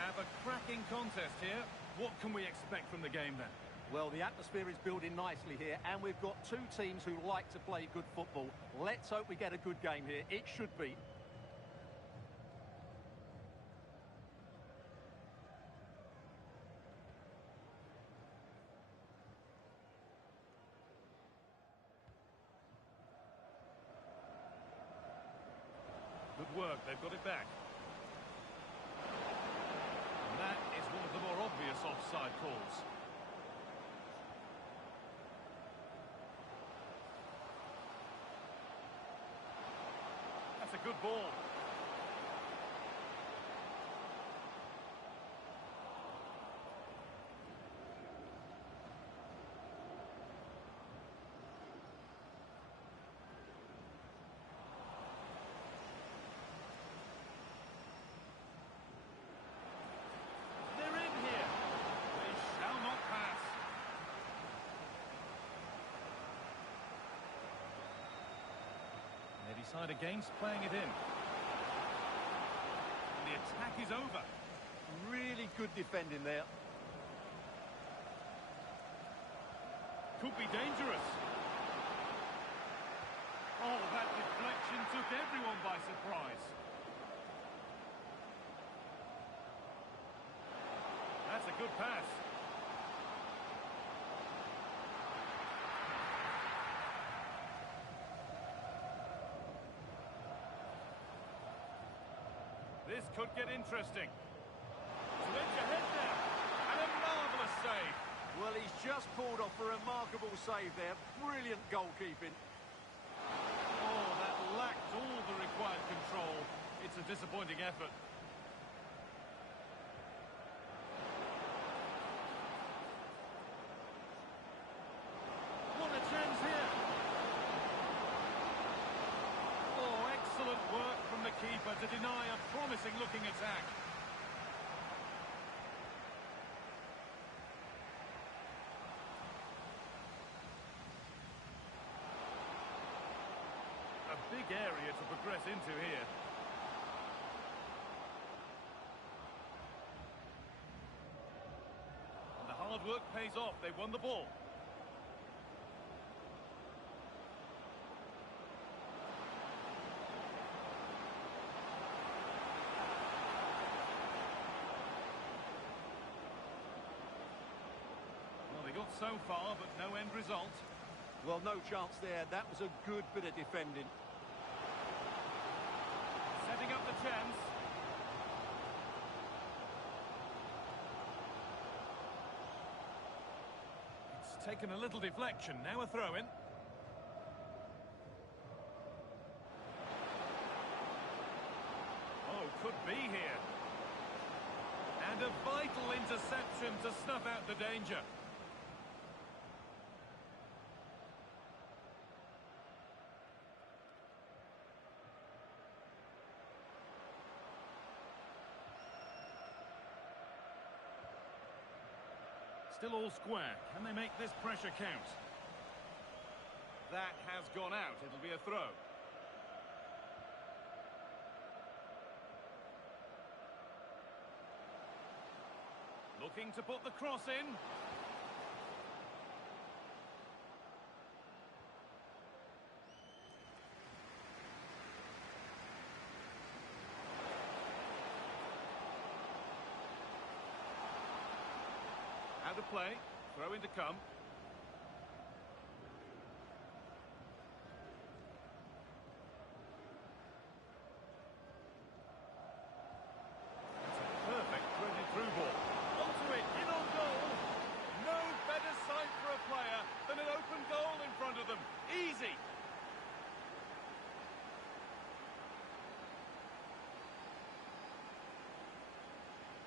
have a cracking contest here. What can we expect from the game then? Well, the atmosphere is building nicely here, and we've got two teams who like to play good football. Let's hope we get a good game here. It should be. Good work, they've got it back. And that is one of the more obvious offside calls. That's a good ball. They decide against playing it in. And the attack is over. Really good defending there. Could be dangerous. Oh, that deflection took everyone by surprise. That's a good pass. This could get interesting. To edge ahead there. And a marvellous save. Well, he's just pulled off a remarkable save there. Brilliant goalkeeping. Oh, that lacked all the required control. It's a disappointing effort. What a chance here. Excellent work from the keeper to deny a promising-looking attack. A big area to progress into here. And the hard work pays off. They won the ball. They got so far, but no end result. Well, no chance there. That was a good bit of defending. Setting up the chance. It's taken a little deflection. Now a throw-in. Oh, could be here. And a vital interception to snuff out the danger. Still all square. Can they make this pressure count? That has gone out. It'll be a throw. Looking to put the cross in. Out of play, throw in to come. It's a perfect threaded through ball. Onto it, in on goal. No better sight for a player than an open goal in front of them. Easy.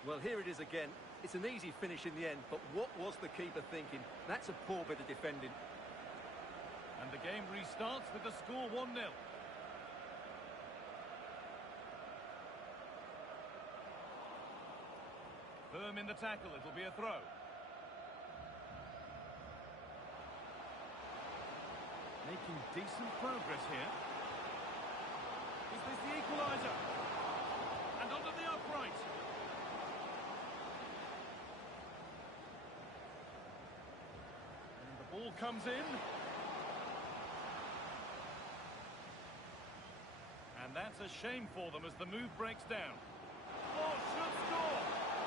Well, here it is again. It's an easy finish in the end, but what was the keeper thinking? That's a poor bit of defending. And the game restarts with the score 1-0. Firm in the tackle, it'll be a throw. Making decent progress here. Is this the equaliser? And under the upright. comes in. And that's a shame for them as the move breaks down. Oh, should score!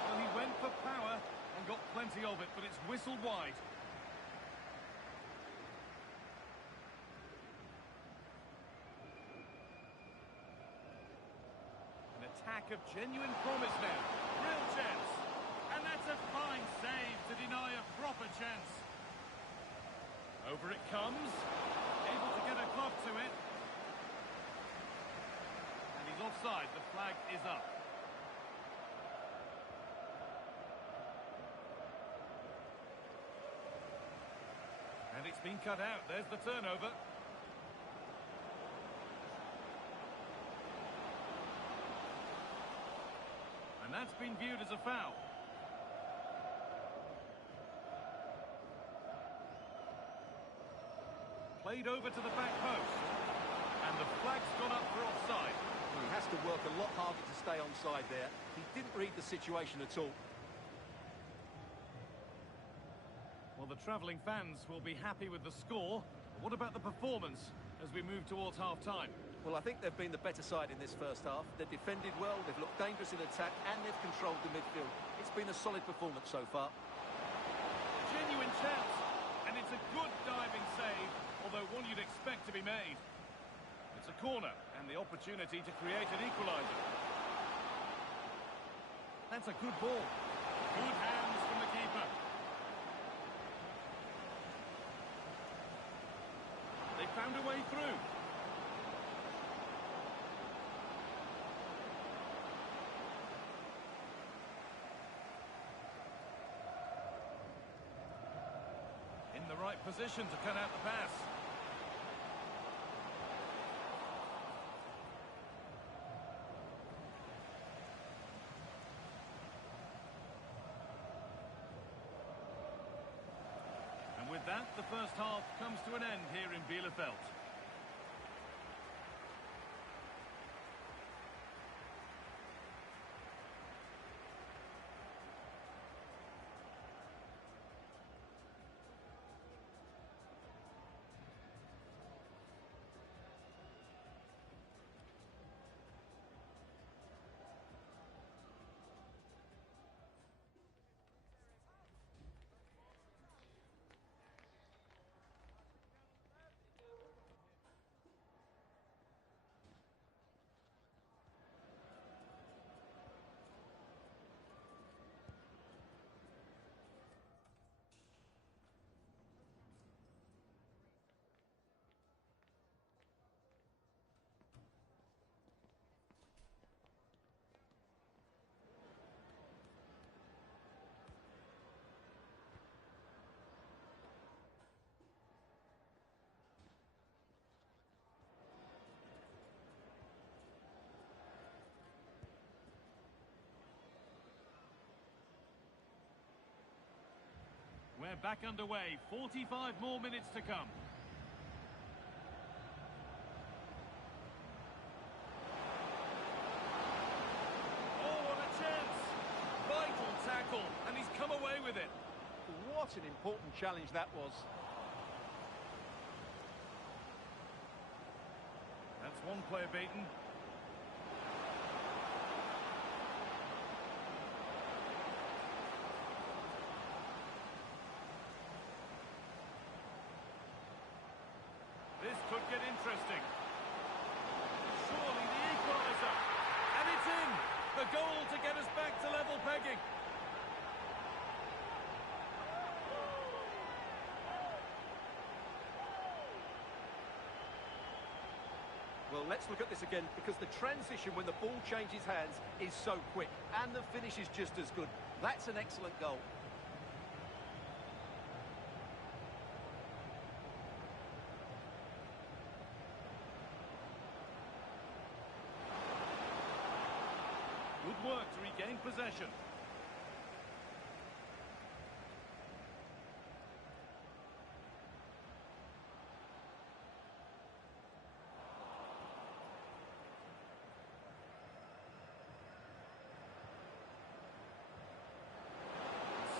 Well, he went for power and got plenty of it, but it's whistled wide. An attack of genuine promise now. Real chance. And that's a fine save to deny a proper chance. Over it comes. Able to get a glove to it. And he's offside. The flag is up. And it's been cut out. There's the turnover. And that's been viewed as a foul. Played over to the back post. And the flag's gone up for offside. Well, he has to work a lot harder to stay onside there. He didn't read the situation at all. Well, the travelling fans will be happy with the score. What about the performance as we move towards half-time? Well, I think they've been the better side in this first half. They've defended well, they've looked dangerous in attack, and they've controlled the midfield. It's been a solid performance so far. Genuine chance, and it's a good diving save, although one you'd expect to be made. It's a corner, and the opportunity to create an equaliser. That's a good ball. Good hands from the keeper. They found a way through. In the right position to cut out the pass. And with that, the first half comes to an end here in Bielefeld. We're back underway. 45 more minutes to come. Oh, what a chance! Vital tackle, and he's come away with it. What an important challenge that was. That's one player beaten. This could get interesting. Surely the equaliser. And it's in! The goal to get us back to level pegging. Well, let's look at this again, because the transition when the ball changes hands is so quick, and the finish is just as good. That's an excellent goal. Good work to regain possession.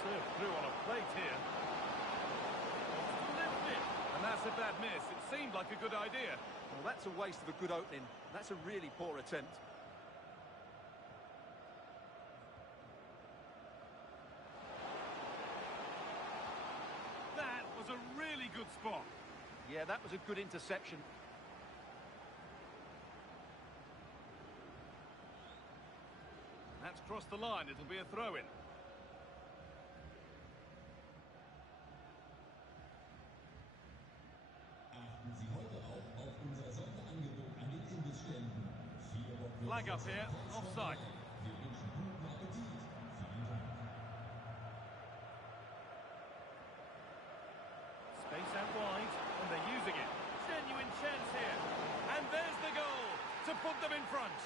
Served through on a plate here. Wants to lift That's a bad miss. It seemed like a good idea. Well, that's a waste of a good opening. That's a really poor attempt. That was a really good spot. Yeah, that was a good interception. That's crossed the line. It'll be a throw-in. Flag up here, offside. Space out wide, and they're using it. Genuine chance here. And there's the goal to put them in front.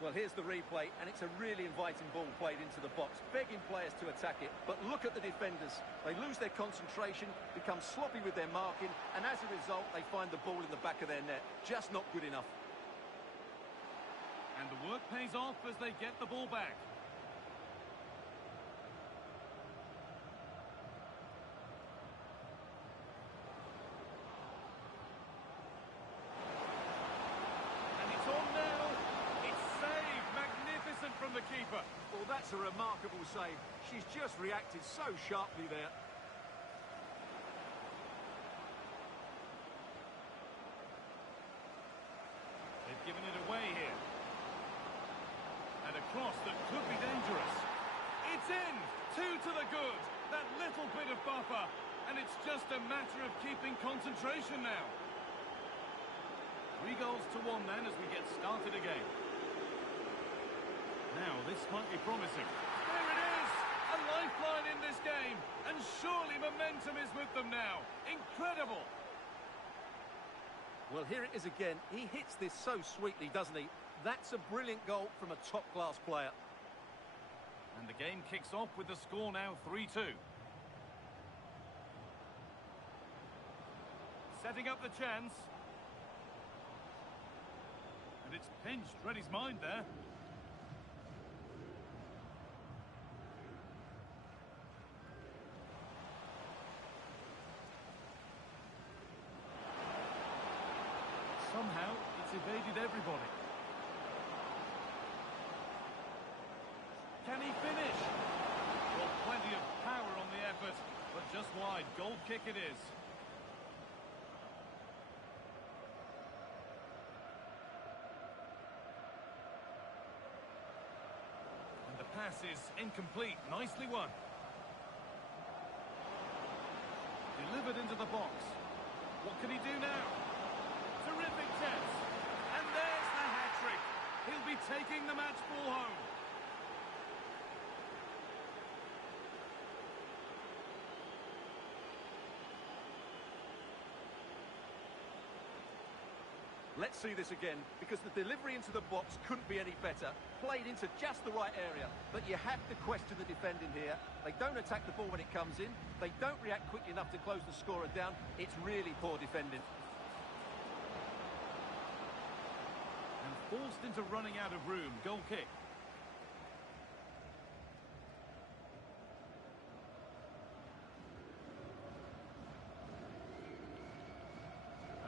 Well, here's the replay, and it's a really inviting ball played into the box, begging players to attack it. But look at the defenders. They lose their concentration, become sloppy with their marking, and as a result, they find the ball in the back of their net. Just not good enough. And the work pays off as they get the ball back. And it's on now. It's saved. Magnificent from the keeper. Well, that's a remarkable save. She's just reacted so sharply there. They've given it away here. And a cross that could be dangerous. It's in! 2 to the good. That little bit of buffer. And it's just a matter of keeping concentration now. 3 goals to 1 then as we get started again. Now, this might be promising. There it is! A lifeline in this game. And surely momentum is with them now. Incredible! Well, here it is again. He hits this so sweetly, doesn't he? That's a brilliant goal from a top-class player. And the game kicks off with the score now 3-2. Setting up the chance. And it's pinched, read his mind there. Somehow, it's evaded everybody. Can he finish? Well, plenty of power on the effort, but just wide. Goal kick it is. And the pass is incomplete. Nicely won. Delivered into the box. What can he do now? Terrific chance. And there's the hat-trick. He'll be taking the match ball home. Let's see this again, because the delivery into the box couldn't be any better. Played into just the right area, but you have to question the defending here. They don't attack the ball when it comes in. They don't react quickly enough to close the scorer down. It's really poor defending. And forced into running out of room. Goal kick.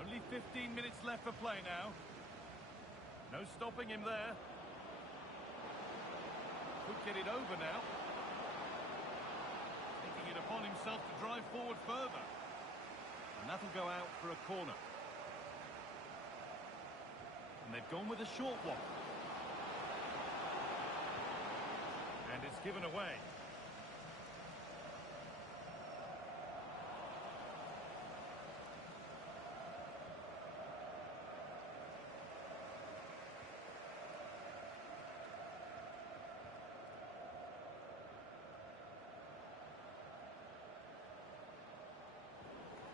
Only 15 minutes left for play now. No stopping him there. Could get it over now. Taking it upon himself to drive forward further. And that'll go out for a corner. And they've gone with a short one. And it's given away.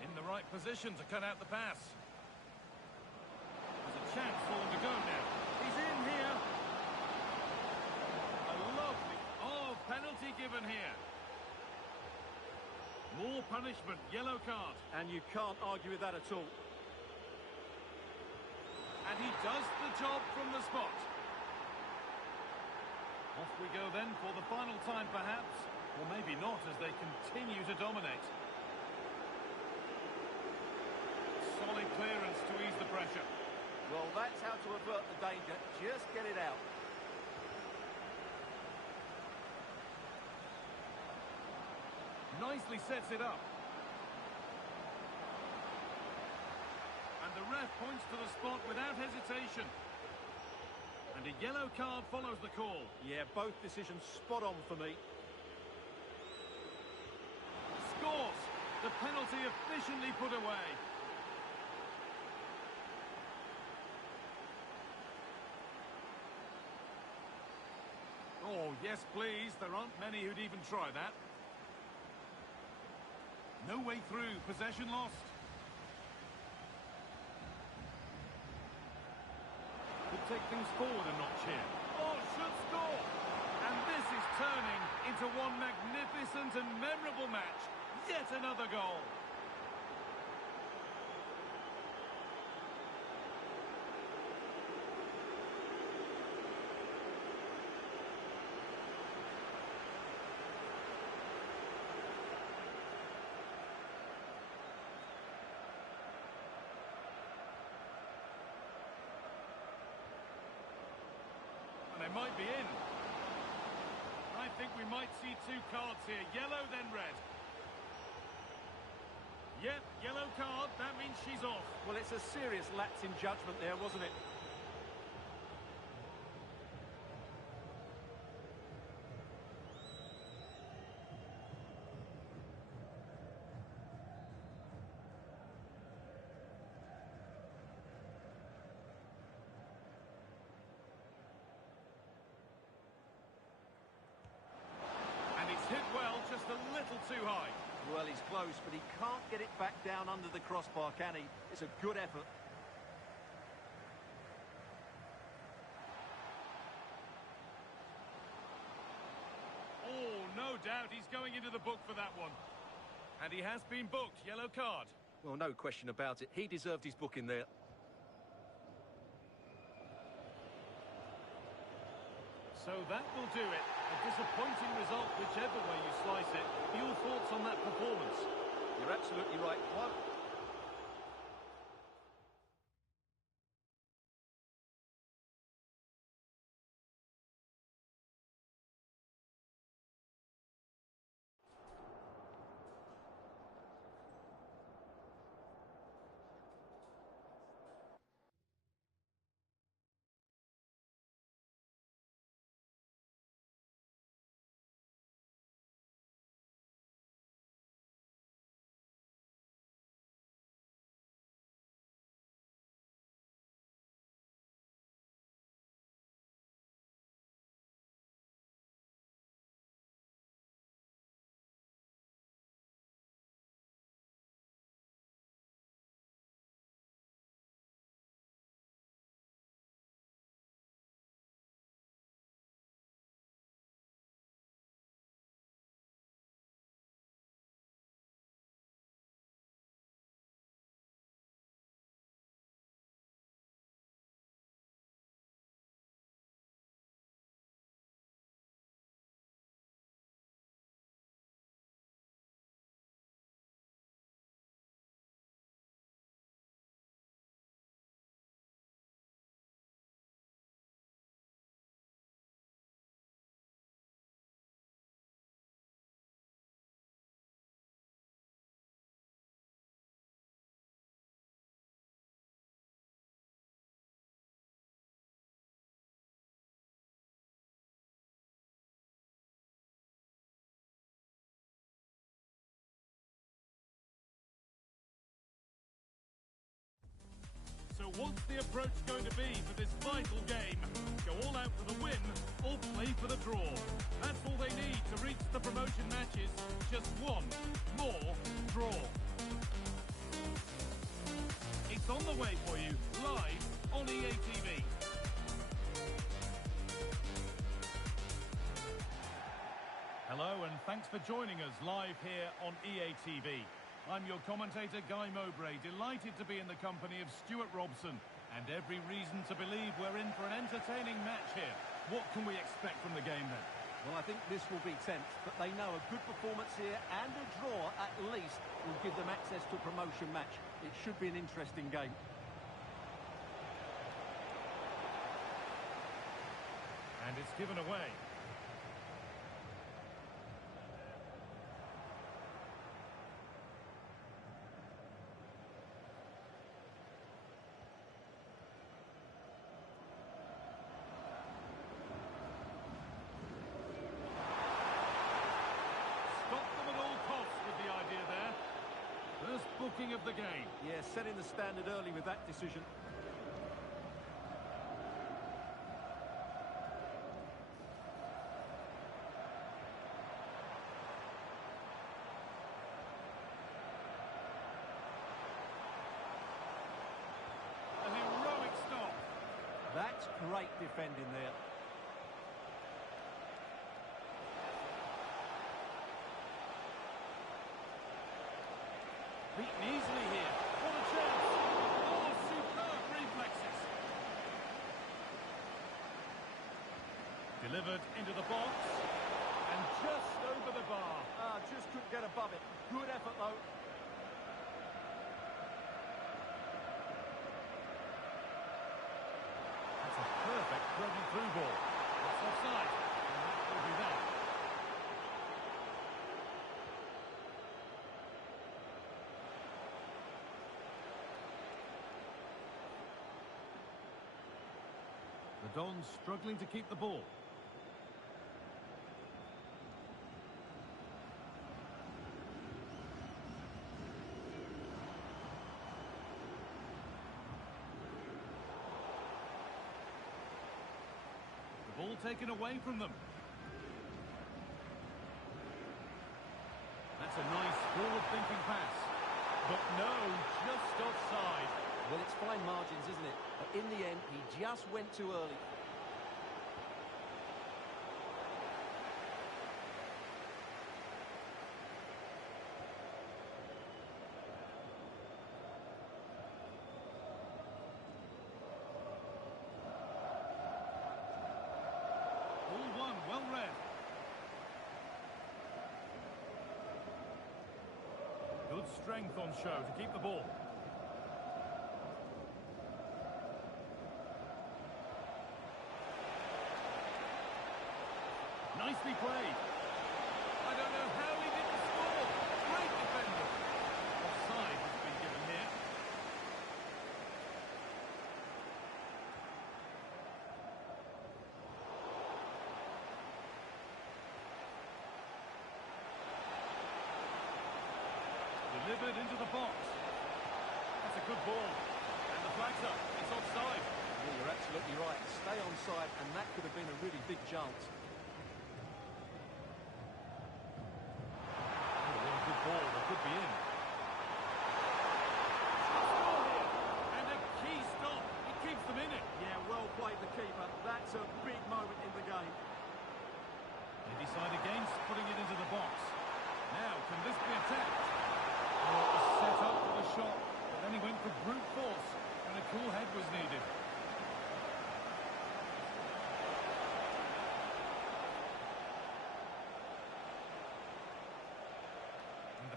In the right position to cut out the pass. There's a chance for him to go now. He's in here. A lovely... Oh, penalty given here. More punishment, yellow card. And you can't argue with that at all. And he does the job from the spot. Off we go then for the final time perhaps. Or maybe not as they continue to dominate. Solid clearance to ease the pressure. Well, that's how to avert the danger. Just get it out. Nicely sets it up. And the ref points to the spot without hesitation. And a yellow card follows the call. Yeah, both decisions spot on for me. Scores! The penalty efficiently put away. Oh, yes, please. There aren't many who'd even try that. No way through. Possession lost. Could take things forward a notch here. Oh, should score! And this is turning into one magnificent and memorable match. Yet another goal. And they might be in. I think we might see two cards here. Yellow, then red. Yep, yellow card. That means she's off. Well, it's a serious lapse in judgment there, wasn't it? Hit well, just a little too high. Well, he's close, but he can't get it back down under the crossbar, can he? It's a good effort. Oh, no doubt he's going into the book for that one. And he has been booked. Yellow card. Well, no question about it. He deserved his booking there. So that will do it. A disappointing result, whichever way you slice it. Your thoughts on that performance? You're absolutely right. One. So what's the approach going to be for this vital game? Go all out for the win or play for the draw? That's all they need to reach the promotion matches. Just one more draw. It's on the way for you, live on EA TV. Hello and thanks for joining us live here on EA TV. I'm your commentator, Guy Mowbray, delighted to be in the company of Stuart Robson. And every reason to believe we're in for an entertaining match here. What can we expect from the game then? Well, I think this will be tense, but they know a good performance here and a draw at least will give them access to a promotion match. It should be an interesting game. And it's given away. Booking of the game. Yeah, setting the standard early with that decision. A heroic stop. That's great defending there. Beaten easily here. What a chance! Oh, superb reflexes. Delivered into the box. And just over the bar. Just couldn't get above it. Good effort, though. That's a perfect through ball. It's offside. And that will be that. The Dons struggling to keep the ball. The ball taken away from them. That's a nice forward-thinking pass. But no, just offside. Well, it's fine margins, isn't it? But in the end, he just went too early. All one, well read. Good strength on show to keep the ball. Nicely played. I don't know how he didn't score. Great defender. Offside has been given here. Delivered into the box. That's a good ball. And the flag's up. It's offside. Yeah, you're absolutely right. Stay onside, and that could have been a really big chance. Ball that could be in. And a key stop. It keeps them in it. Yeah, well played the keeper. That's a big moment in the game. They decide against putting it into the box. Now, can this be attacked? Oh, it was set up for the shot, but then he went for brute force, and a cool head was needed.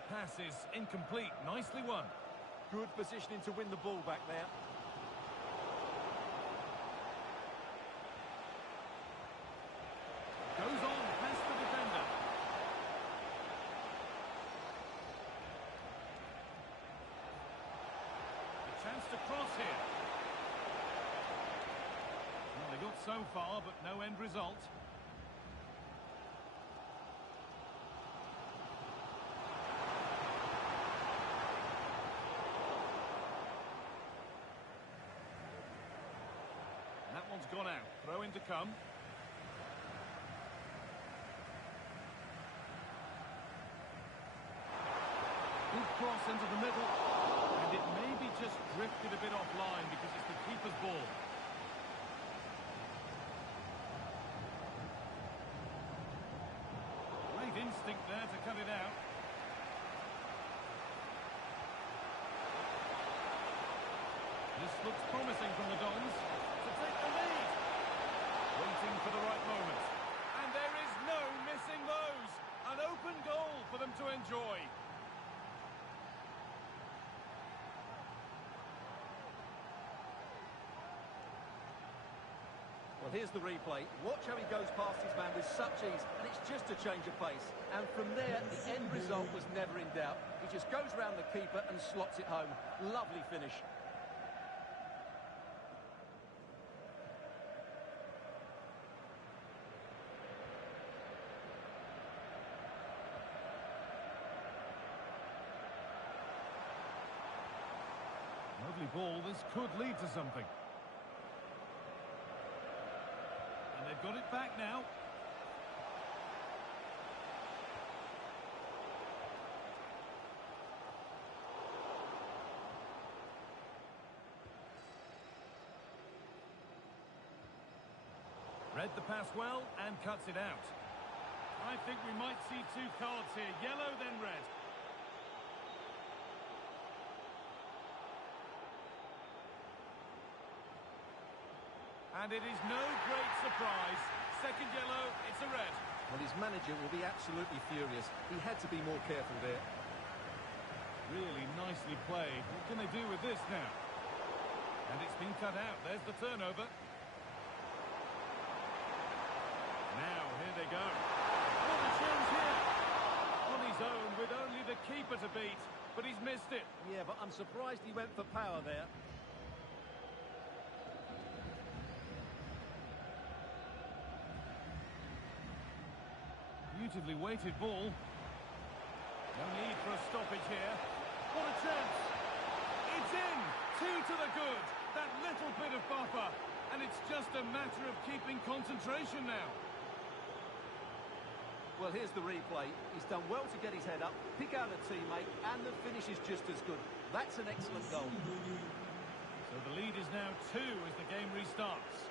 Pass is incomplete. Nicely won. Good positioning to win the ball back there. Goes on past the defender. A chance to cross here. Well, they got so far, but no end result. One's gone out. Throw in to come. Good cross into the middle. And it maybe just drifted a bit offline because it's the keeper's ball. Great instinct there to cut it out. This looks promising from the Dons to take the lead. Waiting for the right moment. And there is no missing those. An open goal for them to enjoy. Well, here's the replay. Watch how he goes past his man with such ease, and it's just a change of pace. And from there, the end result was never in doubt. He just goes round the keeper and slots it home. Lovely finish. Lovely ball. This could lead to something. And they've got it back now. Read the pass well and cuts it out. I think we might see two cards here. Yellow, then red. And it is no great surprise. Second yellow, it's a red. Well, his manager will be absolutely furious. He had to be more careful there. Really nicely played. What can they do with this now? And it's been cut out. There's the turnover. Now, here they go. What a chance here. On his own, with only the keeper to beat. But he's missed it. Yeah, but I'm surprised he went for power there. Beautifully weighted ball. No need for a stoppage here. What a chance. It's in. Two to the good. That little bit of buffer. And it's just a matter of keeping concentration now. Well, here's the replay. He's done well to get his head up, pick out a teammate, and the finish is just as good. That's an excellent goal. So the lead is now 2 as the game restarts.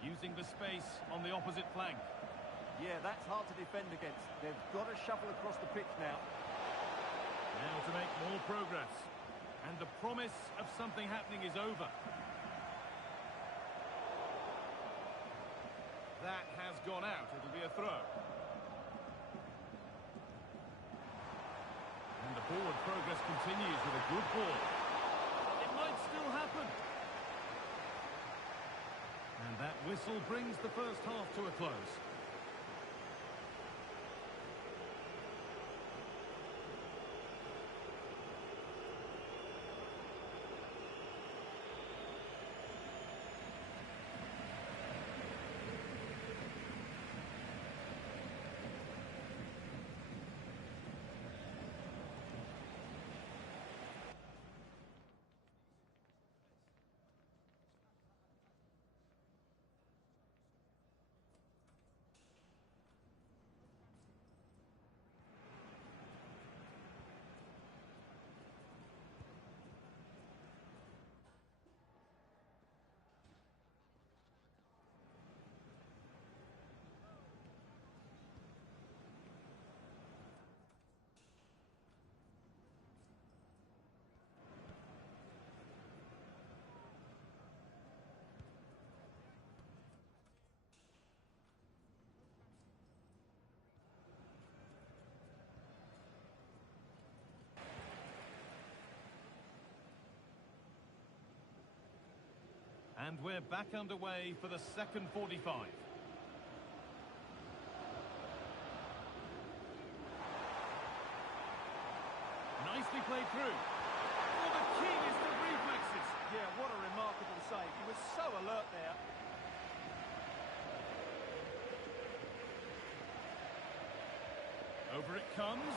Using the space on the opposite flank. Yeah, that's hard to defend against. They've got to shuffle across the pitch now. Now to make more progress. And the promise of something happening is over. That has gone out. It'll be a throw. And the forward progress continues with a good ball. It might still happen. And that whistle brings the first half to a close. And we're back underway for the second 45. Nicely played through. Oh, the keenest of reflexes. Yeah, what a remarkable save. He was so alert there. Over it comes.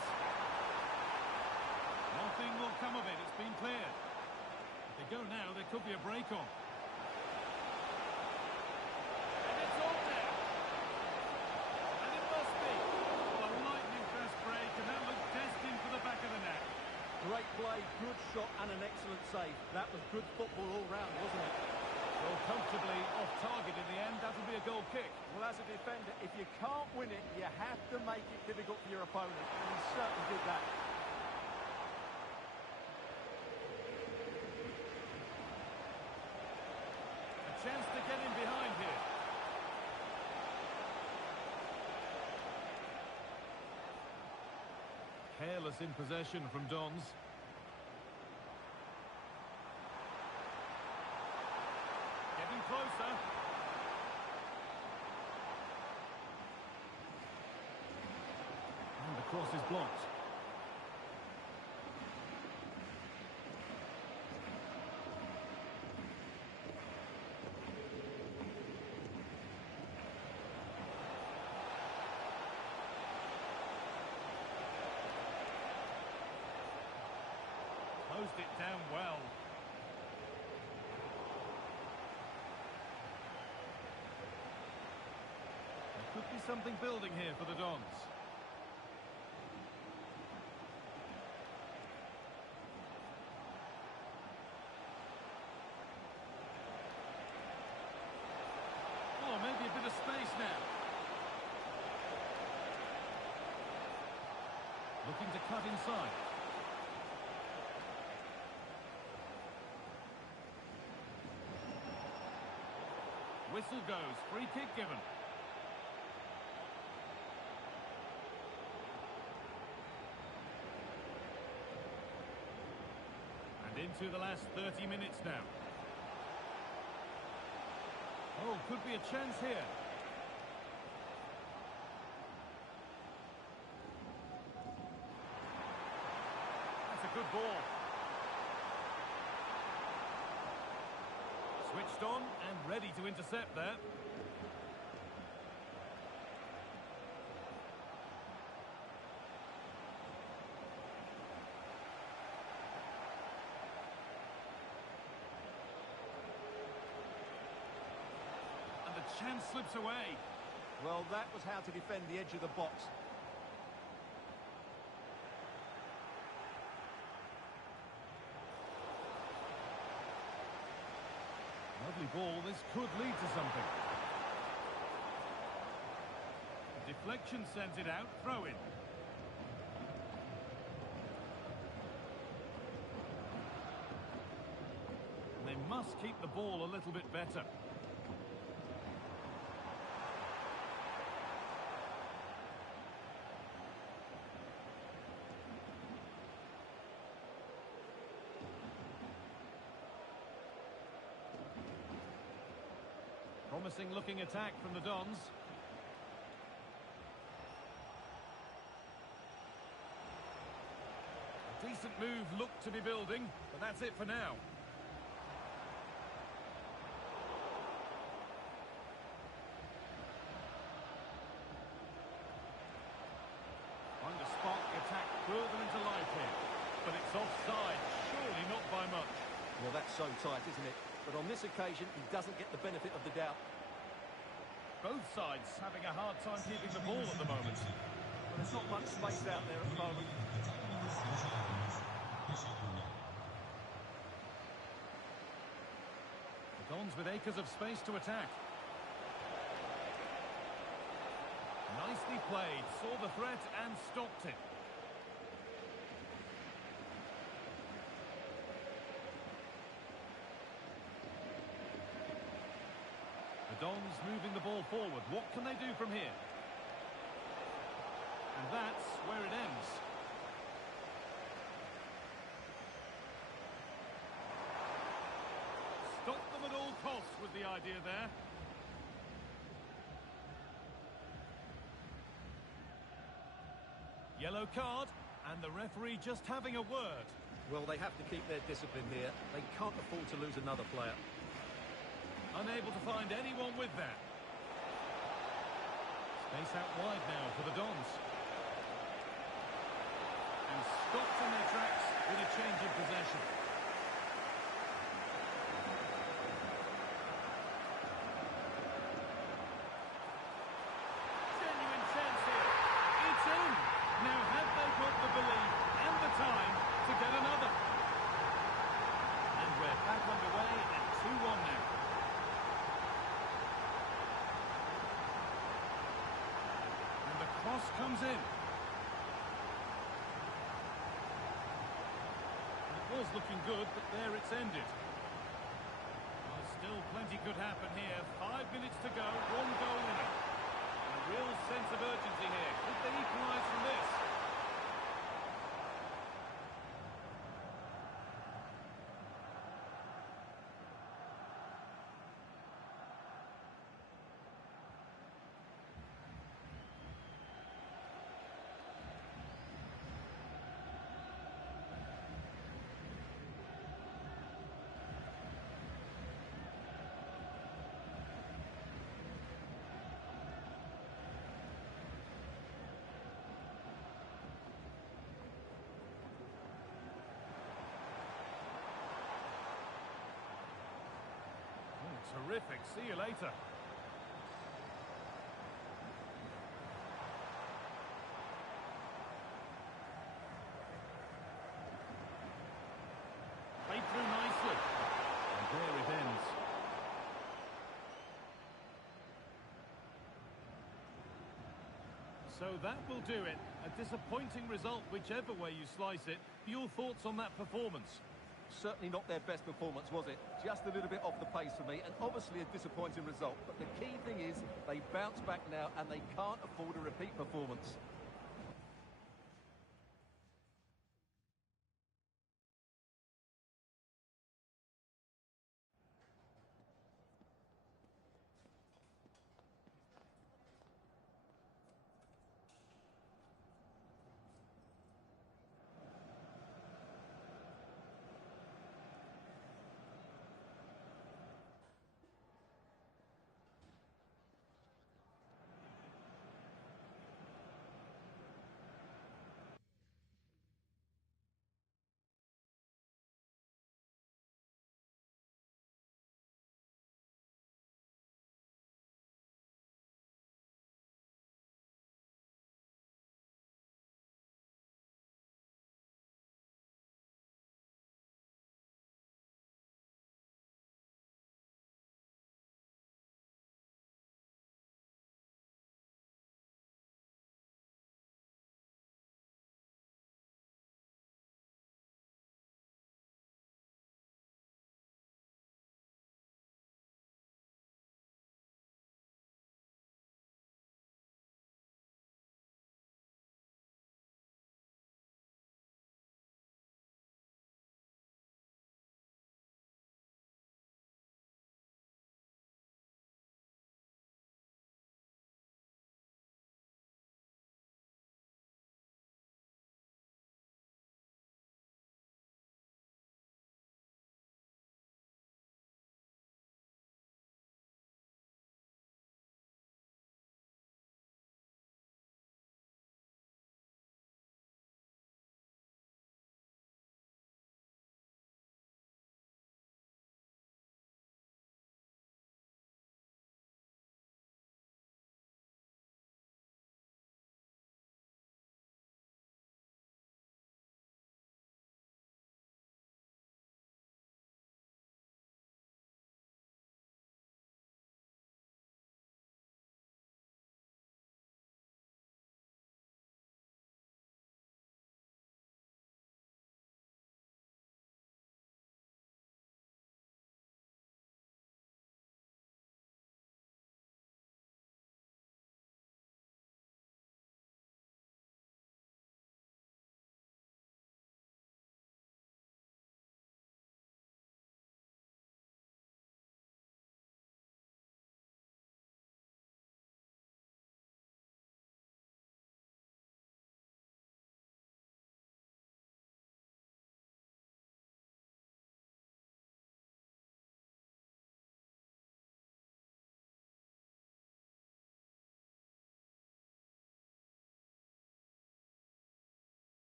Nothing will come of it. It's been cleared. If they go now, there could be a break on. And it's on there. And it must be. Well, a lightning fast break, and that looked destined for the back of the net. Great play, good shot and an excellent save. That was good football all round, wasn't it? Well, Well, comfortably off target in the end. That'll be a goal kick. Well, as a defender, if you can't win it, you have to make it difficult for your opponent, and he certainly did that. A chance to get in behind here. Careless in possession from Dons. Getting closer. And the cross is blocked. Closed it down well. There could be something building here for the Dons. Oh, maybe a bit of space now. Looking to cut inside. Whistle goes, free kick given. And into the last 30 minutes now. Oh, could be a chance here. That's a good ball. Switched on and ready to intercept there. And the chance slips away. Well, that was how to defend the edge of the box. Lovely ball, this could lead to something. Deflection sends it out, throw in. They must keep the ball a little bit better. Promising looking attack from the Dons. A decent move looked to be building, but that's it for now. Trying to spark the attack further into life here. But it's offside, surely not by much. Well, that's so tight, isn't it? But on this occasion, he doesn't get the benefit of the doubt. Both sides having a hard time keeping the ball at the moment. Well, there's not much space out there at the moment. The Dons with acres of space to attack. Nicely played, saw the threat and stopped it. The Dons moving the ball forward. What can they do from here? And that's where it ends. Stop them at all costs was the idea there. Yellow card, and the referee just having a word. Well, they have to keep their discipline here. They can't afford to lose another player. Unable to find anyone with that. Space out wide now for the Dons. And stopped in their tracks with a change of possession. Genuine chance here. It's in. Now have they got the belief and the time to get another? And we're back underway at 2-1 now. comes in. It was looking good, but there it's ended. Well, still plenty could happen here. 5 minutes to go, 1 goal in it. A real sense of urgency here. Could they equalise from this? Terrific. See you later. Played through nicely. And there it ends. So that will do it. A disappointing result, whichever way you slice it. Your thoughts on that performance? Certainly not their best performance, was it? Just a little bit off the pace for me, and obviously a disappointing result. But the key thing is, they bounce back now, and they can't afford a repeat performance.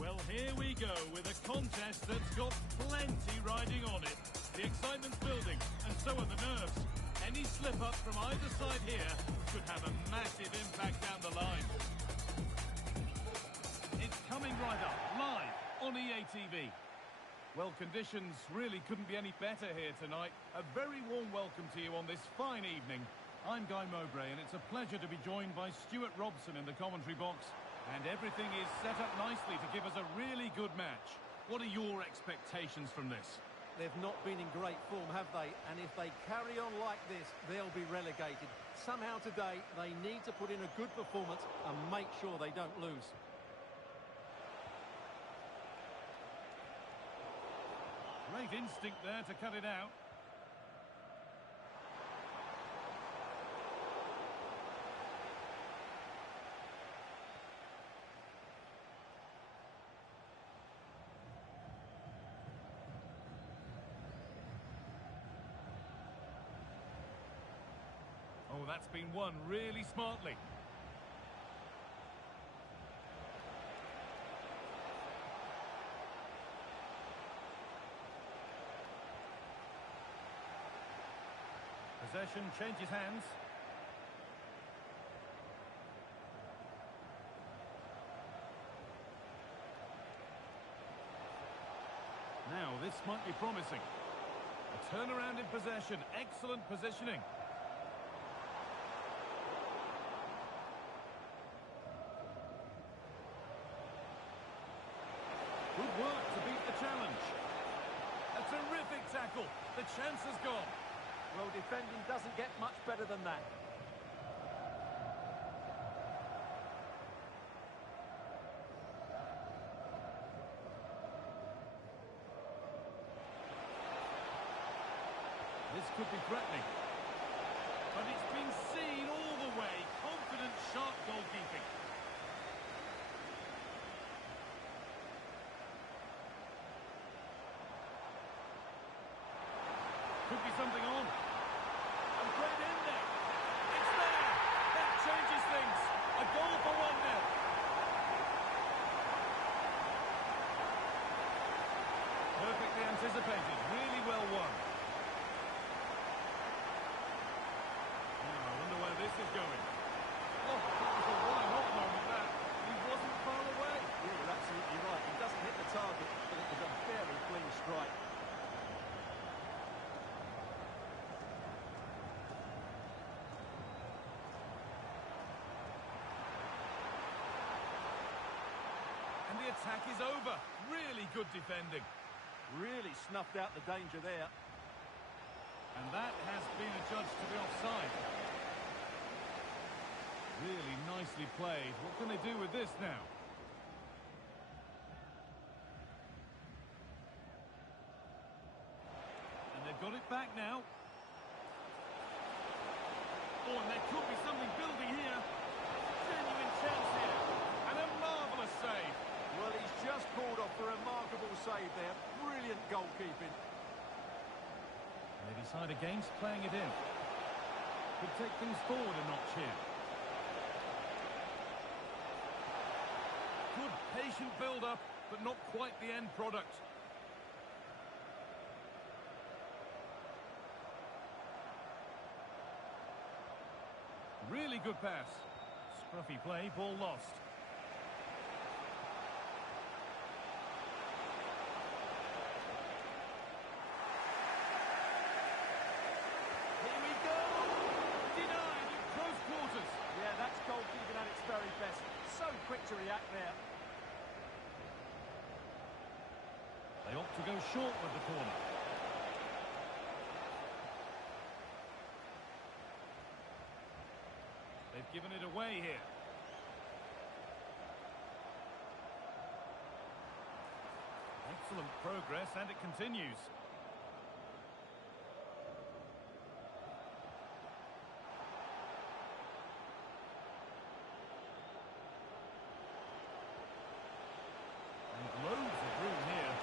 Well, here we go with a contest that's got plenty riding on it. The excitement's building, and so are the nerves. Any slip-up from either side here could have a massive impact down the line. It's coming right up, live on EA TV. Well, conditions really couldn't be any better here tonight. A very warm welcome to you on this fine evening. I'm Guy Mowbray, and it's a pleasure to be joined by Stuart Robson in the commentary box. And everything is set up nicely to give us a really good match. What are your expectations from this? They've not been in great form, have they? And if they carry on like this, they'll be relegated. Somehow today, they need to put in a good performance and make sure they don't lose. Great instinct there to cut it out. Oh, that's been won really smartly. Possession changes hands. Now, this might be promising. A turnaround in possession. Excellent positioning. Good work to beat the challenge. A terrific tackle. The chance has gone. Well, defending doesn't get much better than that. This could be threatening. But it's been seen all the way. Confident, sharp goalkeeping. Could be something on. And played in there. It's there. That changes things. A goal for 1-0. Perfectly anticipated. Really well won. Now, I wonder where this is going. Oh, that was a why-not moment, that. He wasn't far away. Yeah, you're absolutely right. He doesn't hit the target, but it was a very clean strike. And the attack is over. Really good defending. Really snuffed out the danger there. And that has been adjudged to be offside. Really nicely played. What can they do with this now? And they've got it back now. Oh, and there could be something building here. Genuine chance here. And a marvellous save. Well, he's just pulled off a remarkable save there. Brilliant goalkeeping. And they decide against playing it in. Could take things forward a notch here. Good patient build-up, but not quite the end product. Really good pass. Scruffy play, ball lost. Here we go! Denied at close quarters. Yeah, that's goalkeeping at its very best. So quick to react there. They opt to go short with the corner. They've given it away here. Excellent progress, and it continues. And loads of room here.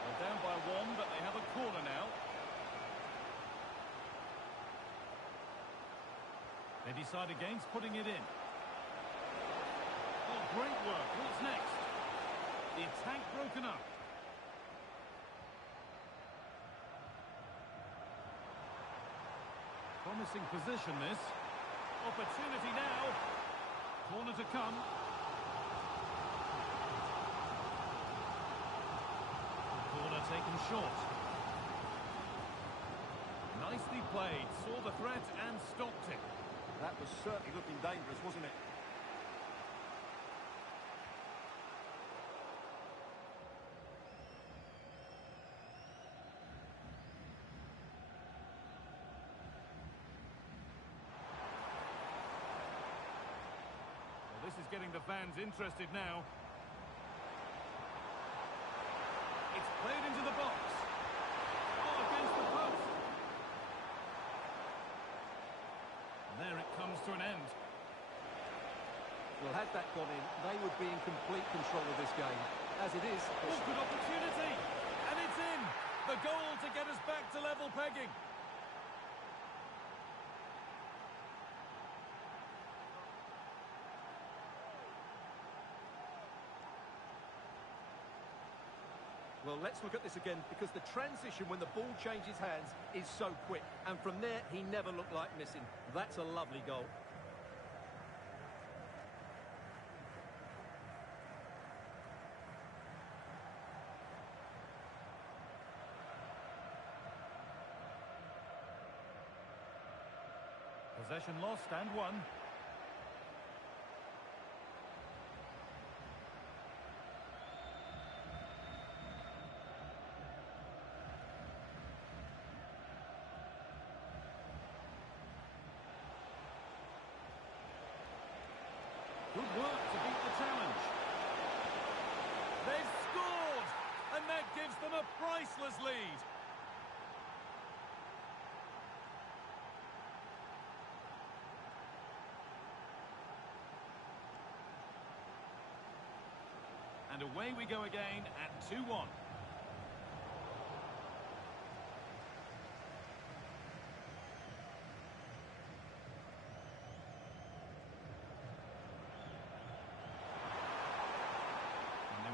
They're down by one, but they have a corner now. They decide against putting it in. Oh, great work. What's next? The attack broken up. Promising position, this. Opportunity now. Corner to come. Corner taken short. Nicely played, saw the threat and stopped it. That was certainly looking dangerous, wasn't it? Well, this is getting the fans interested now. It's played into the box. Oh, against the post. There it comes to an end. Well, had that gone in, they would be in complete control of this game. As it is... Oh, good opportunity! And it's in! The goal to get us back to level pegging. Well, let's look at this again, because the transition when the ball changes hands is so quick. And from there, he never looked like missing. That's a lovely goal. Possession lost and won. Good work to beat the challenge. They've scored! And that gives them a priceless lead. And away we go again at 2-1.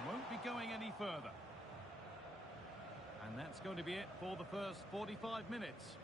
Won't be going any further. And that's going to be it for the first 45 minutes.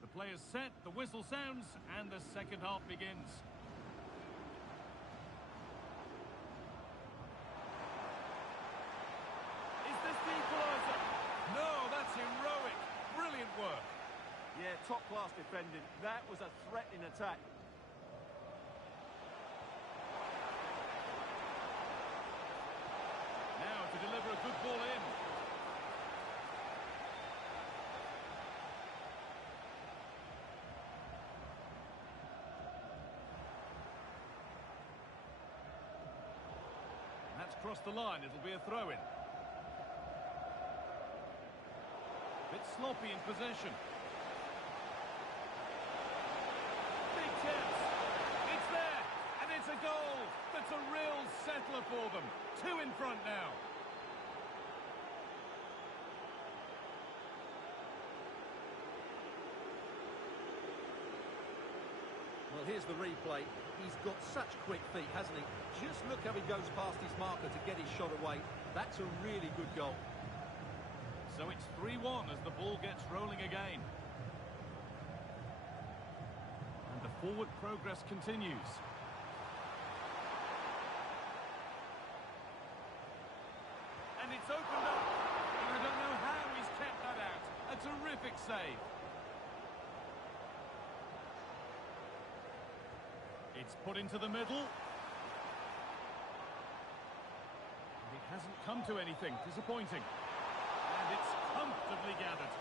The players set, the whistle sounds, and the second half begins. Is this the equaliser? No, that's heroic. Brilliant work. Yeah, top-class defending. That was a threatening attack. Now to deliver a good ball in. That's crossed the line, it'll be a throw-in. Bit sloppy in possession. Big chance. It's there, and it's a goal. That's a real settler for them. 2 in front now. Well, here's the replay. He's got such quick feet, hasn't he? Just look how he goes past his marker to get his shot away. That's a really good goal. So it's 3-1 as the ball gets rolling again. And the forward progress continues. And it's opened up. And I don't know how he's kept that out. A terrific save. It's put into the middle. come to anything. Disappointing. And it's comfortably gathered.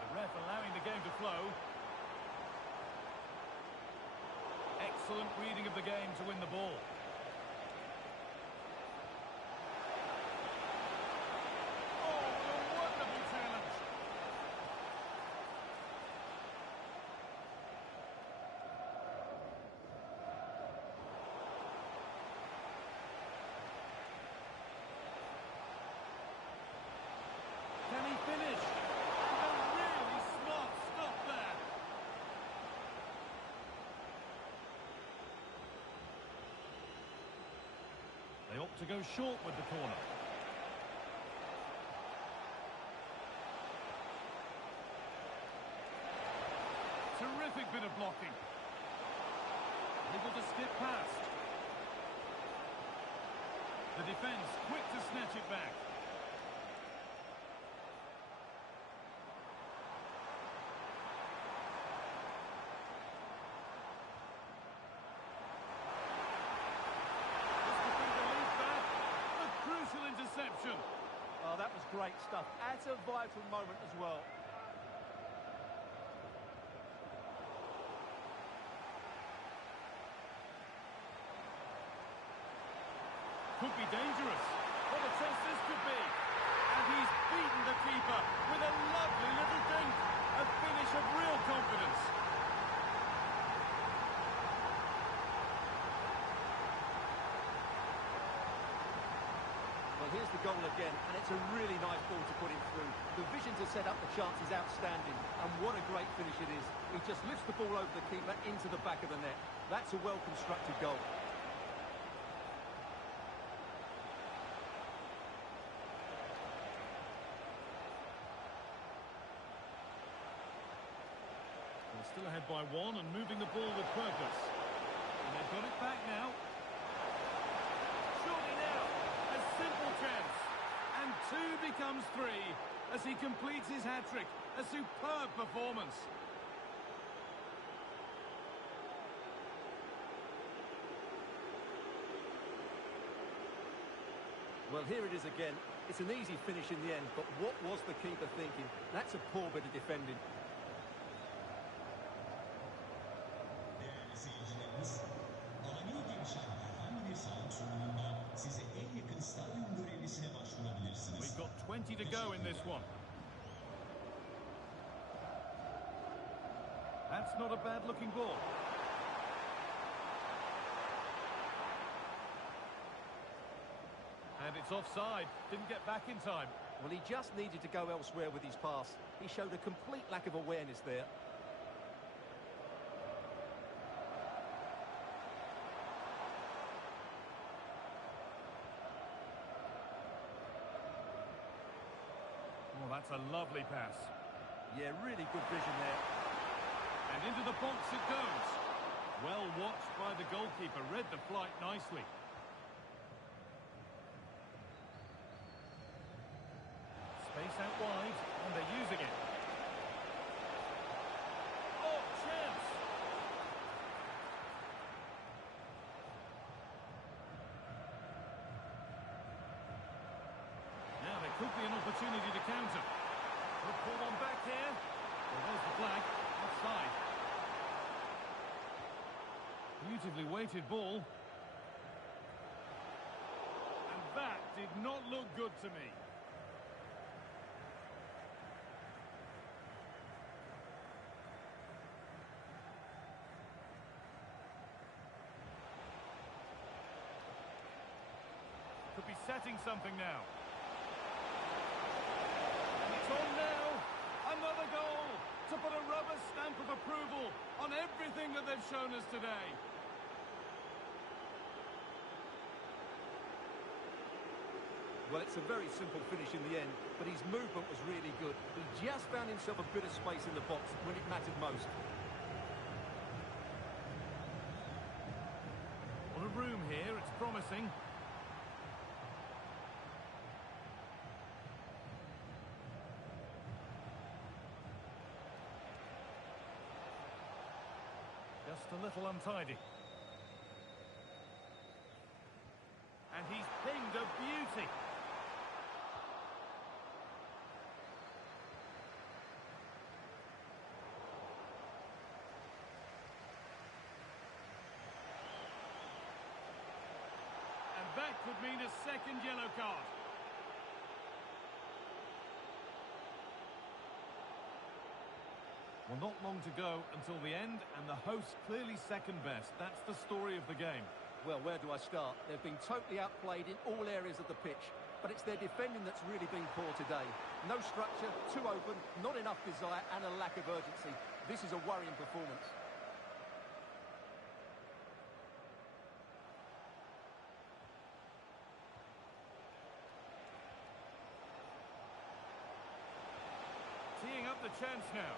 The ref allowing the game to flow. Excellent reading of the game to win the ball. Can he finish? And a really smart stop there. They opt to go short with the corner. Terrific bit of blocking. Able to skip past. The defence quick to snatch it back. Interception. Oh, that was great stuff. At a vital moment as well. Could be dangerous. What a chance this could be. And he's beaten the keeper with a lovely little dink. A finish of real confidence. Well, here's the goal again, and it's a really nice ball to put him through. The vision to set up the chance is outstanding, and what a great finish it is. He just lifts the ball over the keeper into the back of the net. That's a well-constructed goal. They're still ahead by one and moving the ball with purpose. And they've got it back now. Surely now, a simple chance. And two becomes three as he completes his hat-trick. A superb performance. Well, here it is again. It's an easy finish in the end, but what was the keeper thinking? That's a poor bit of defending. Değerli seyircilerimiz, ani gelişen herhangi bir sağlık sorununda size en yakın stadyum görevlisine başvurabilirsiniz. We've got 20 to go in this one. That's not a bad-looking ball. And it's offside. Didn't get back in time. Well, he just needed to go elsewhere with his pass. He showed a complete lack of awareness there. Well, that's a lovely pass. Yeah, really good vision there. And into the box it goes. Well watched by the goalkeeper. Read the flight nicely. Space out wide, and they're using it. Oh, chance! Now there could be an opportunity to counter. Could pull one back here. Well, there's the flag. Offside. Beautifully weighted ball. And that did not look good to me. Could be setting something now. And it's on now. Another goal to put a rubber stamp of approval on everything that they've shown us today. Well, it's a very simple finish in the end, but his movement was really good. He just found himself a bit of space in the box when it mattered most. What a room here, it's promising. just a little untidy. And he's pinged a beauty. And that could mean a second yellow card. Well, not long to go until the end, and the hosts clearly second best. That's the story of the game. Well, where do I start? They've been totally outplayed in all areas of the pitch, but it's their defending that's really been poor today. No structure, too open, not enough desire, and a lack of urgency. This is a worrying performance. Teeing up the chance now.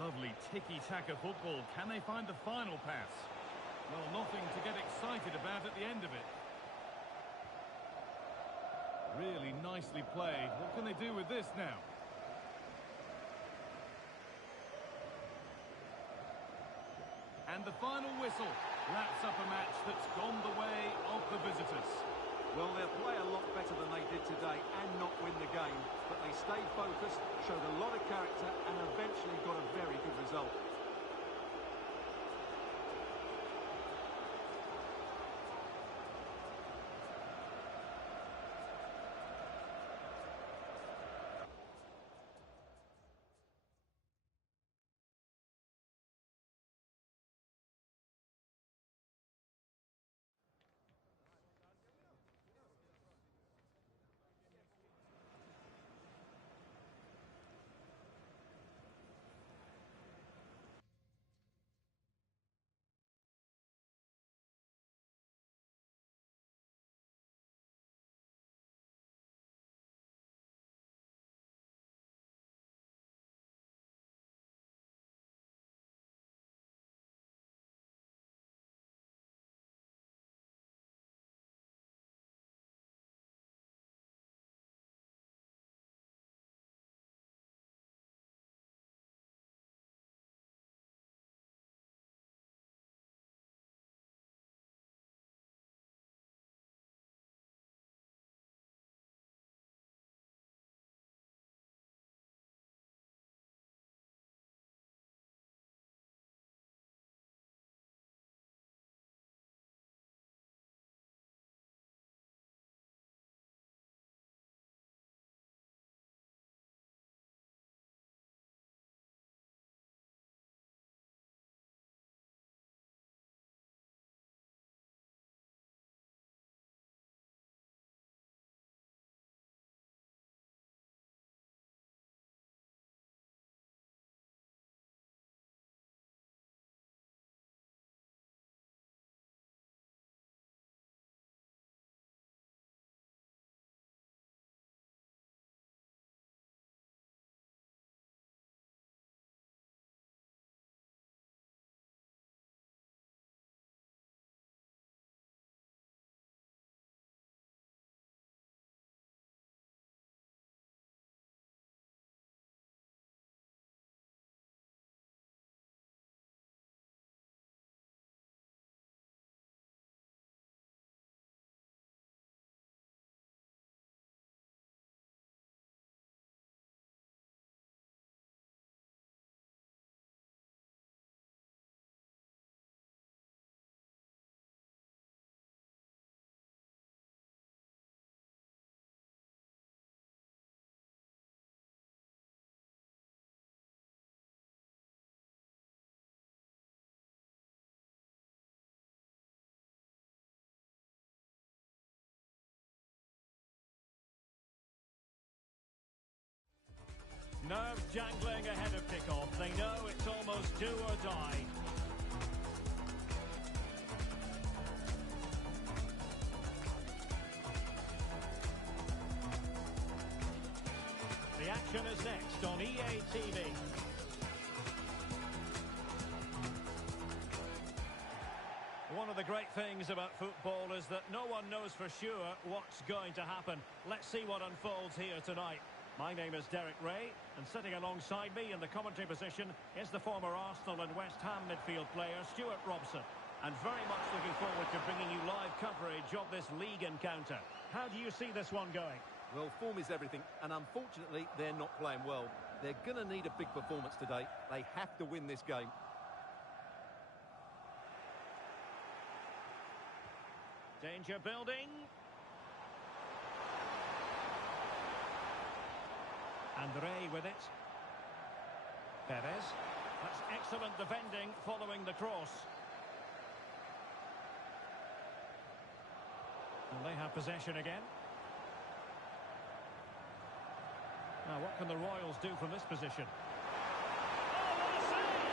Lovely tiki-taka football. Can they find the final pass? Well, nothing to get excited about at the end of it. Really nicely played. What can they do with this now? And the final whistle wraps up a match that's gone the way of the visitors. Well, they'll play a lot better than they did today and not win the game. But they stayed focused, showed a lot of character and eventually got a very good result. Nerves jangling ahead of kickoff. They know it's almost do or die. The action is next on EA TV. One of the great things about football is that no one knows for sure what's going to happen. Let's see what unfolds here tonight. My name is Derek Ray, and sitting alongside me in the commentary position is the former Arsenal and West Ham midfield player, Stuart Robson. And very much looking forward to bringing you live coverage of this league encounter. How do you see this one going? Well, form is everything, and unfortunately, they're not playing well. They're going to need a big performance today. They have to win this game. Danger building. Andre with it. Perez. That's excellent defending following the cross. And they have possession again. Now, what can the Royals do from this position? Oh, what a save!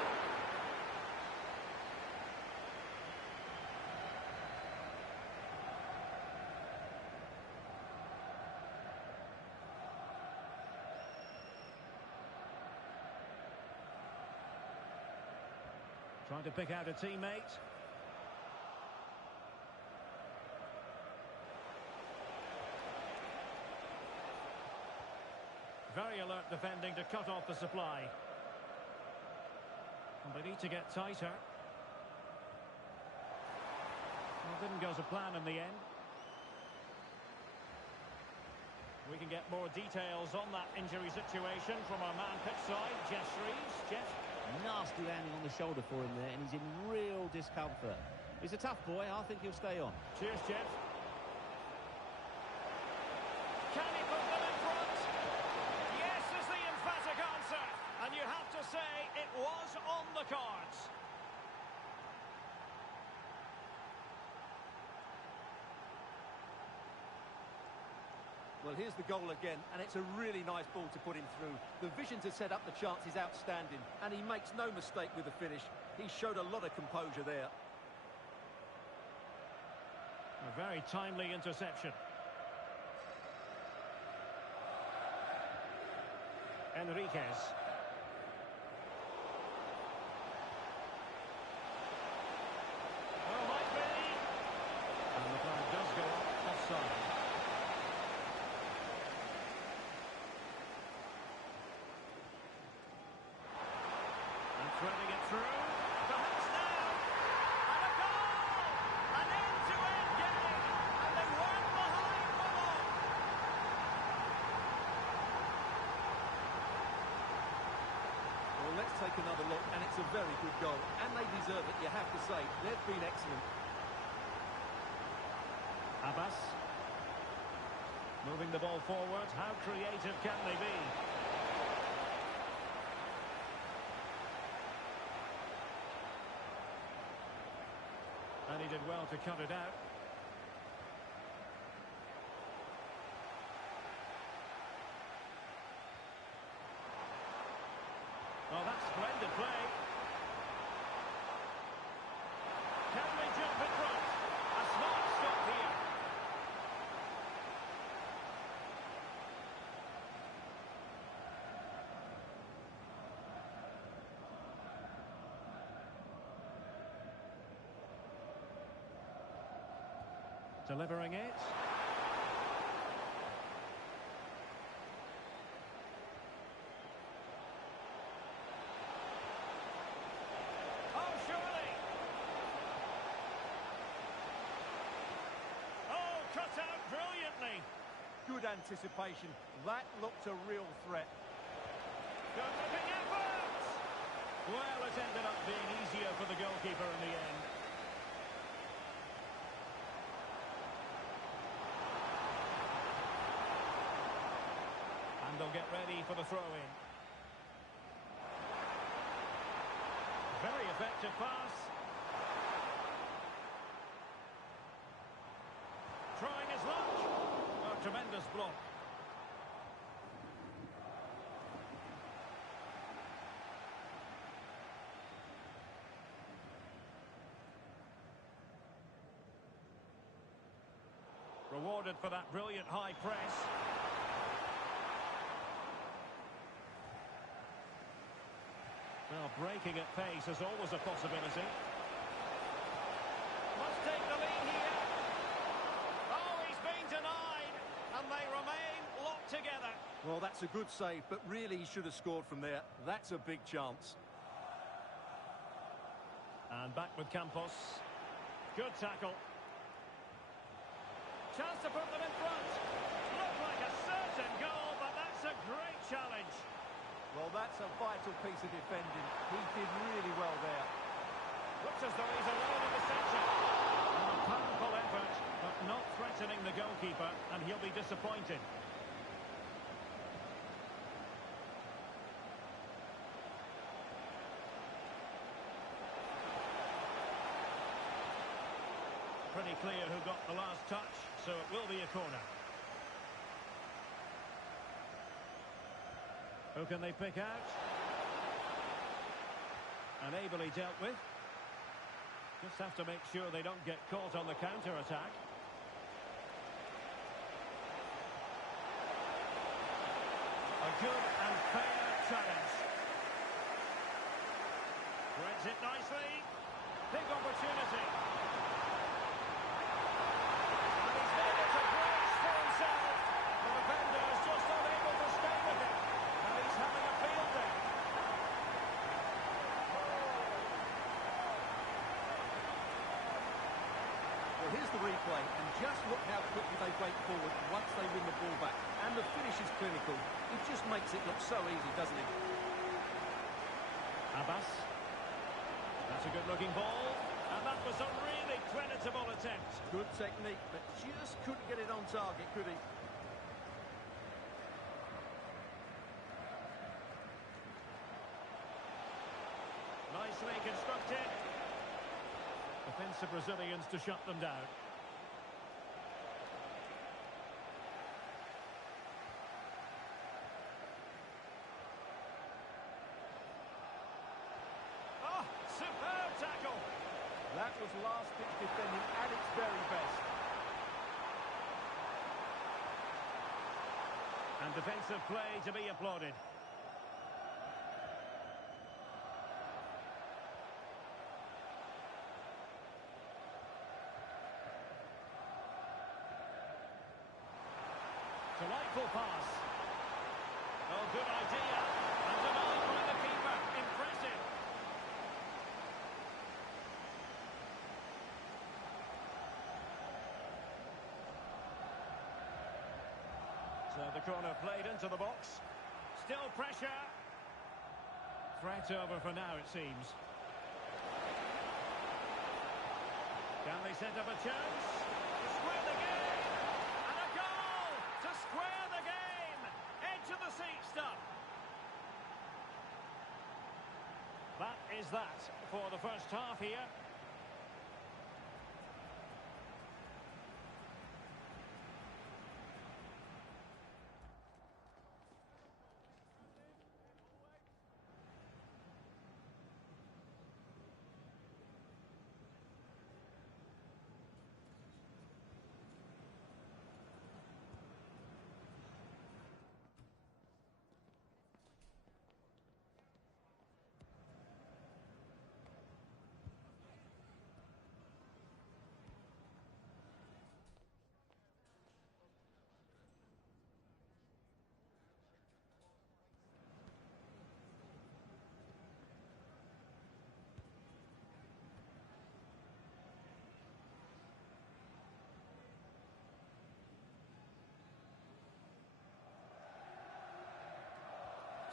Trying to pick out a teammate. Very alert defending to cut off the supply. And they need to get tighter. Well, didn't go to plan in the end. We can get more details on that injury situation from our man pitch side, Jeff Shreves. Jeff? Nasty landing on the shoulder for him there, and he's in real discomfort. He's a tough boy. I think he'll stay on. Cheers, Jeff. Can he put them in front? Yes is the emphatic answer. And you have to say it was on the cards. Well, here's the goal again, and it's a really nice ball to put him through. The vision to set up the chance is outstanding, and he makes no mistake with the finish. He showed a lot of composure there. A very timely interception. Enriquez. Well, might be. And the flag does go offside. Threading it through, perhaps now, and a goal! An end-to-end game, and they weren't behind for long. Well, let's take another look, and it's a very good goal, and they deserve it, you have to say. They've been excellent. Abbas. Moving the ball forward, how creative can they be? And he did well to cut it out. Well, that's splendid play. Can they jump in front? A smart stop here. Delivering it. Oh, surely. Oh, cut out brilliantly. Good anticipation. That looked a real threat. Good looking effort. Well, it ended up being easier for the goalkeeper in the end. They'll get ready for the throw-in. Very effective pass. Trying his luck. A tremendous block. Rewarded for that brilliant high press. Well, breaking at pace is always a possibility. Must take the lead here. Oh, he's been denied. And they remain locked together. Well, that's a good save, but really he should have scored from there. That's a big chance. And back with Campos. Good tackle. Chance to put them in front. Looked like a certain goal, but that's a great challenge. Well, that's a vital piece of defending. He did really well there. Looks as though he's alone in the centre. And a powerful effort, but not threatening the goalkeeper, and he'll be disappointed. Pretty clear who got the last touch, so it will be a corner. Who can they pick out? And ably dealt with. Just have to make sure they don't get caught on the counter-attack. A good and fair challenge. Threads it nicely. Big opportunity. And he's made it a brace for himself. The defender is just unable to stay with it. And he's having a field day. Well, here's the replay, and just look how quickly they break forward once they win the ball back. And the finish is clinical. It just makes it look so easy, doesn't it? Abbas. That's a good-looking ball. And that was a really creditable attempt. Good technique, but just couldn't get it on target, could he? Nicely constructed. Defensive Brazilians to shut them down. Oh, superb tackle. That was last-ditch defending at its very best. And defensive play to be applauded. Delightful pass. Oh, good idea. And denied by the keeper. Impressive. So the corner played into the box. Still pressure. Threat over for now, it seems. Can they set up a chance? To square the game. And a goal to square the game. Edge of the seat stuff. That is that for the first half here.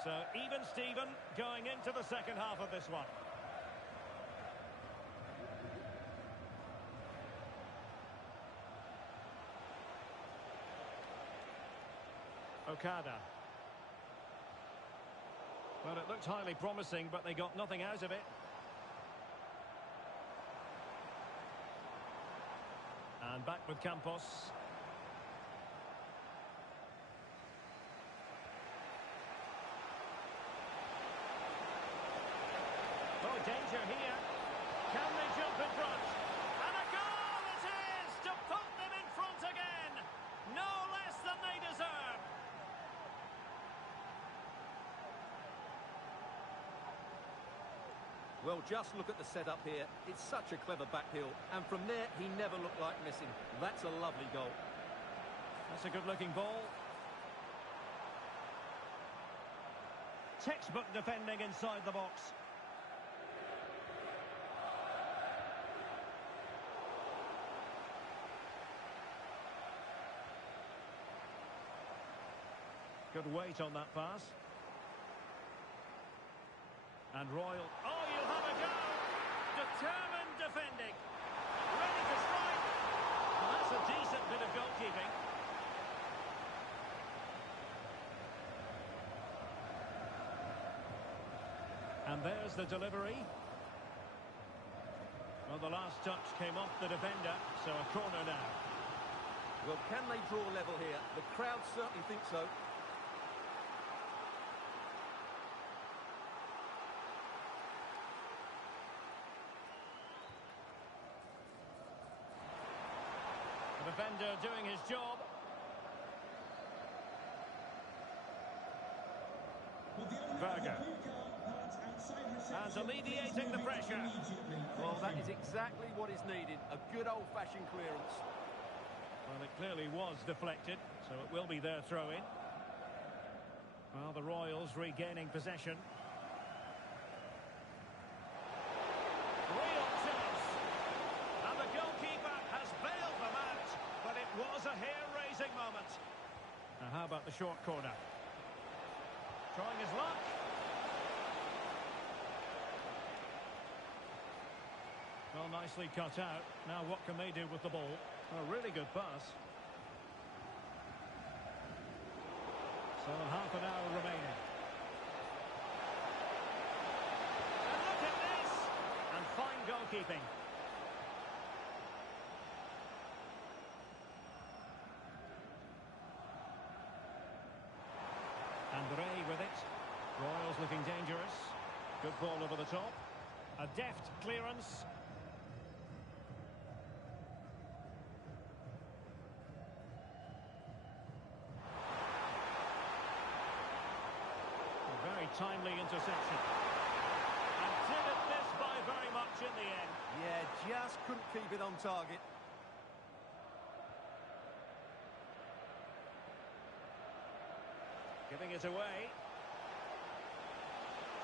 So even Steven going into the second half of this one. Okada. Well, it looked highly promising, but they got nothing out of it. And back with Campos. Oh, danger here. Can they jump in front? And a goal it is to put them in front again. No less than they deserve. Well, just look at the setup here. It's such a clever back heel. And from there, he never looked like missing. That's a lovely goal. That's a good-looking ball. Textbook defending inside the box. Good weight on that pass. And Royal... Oh, you'll have a go! Determined defending. Ready to strike. Well, that's a decent bit of goalkeeping. And there's the delivery. Well, the last touch came off the defender, so a corner now. Well, can they draw level here? The crowd certainly think so. The defender doing his job. Berger. And alleviating the pressure. Well, that is exactly what is needed. A good old-fashioned clearance. Well, it clearly was deflected, so it will be their throw-in. Well, the Royals regaining possession. Real chance. And the goalkeeper has bailed them out, but it was a hair-raising moment. Now, how about the short corner? Trying his luck. Well, nicely cut out. Now what can they do with the ball? A really good pass. So half an hour remaining. And look at this! And fine goalkeeping. Andre with it. Royals looking dangerous. Good ball over the top. A deft clearance. Very timely interception. And didn't miss by very much in the end. Yeah, just couldn't keep it on target. Giving it away.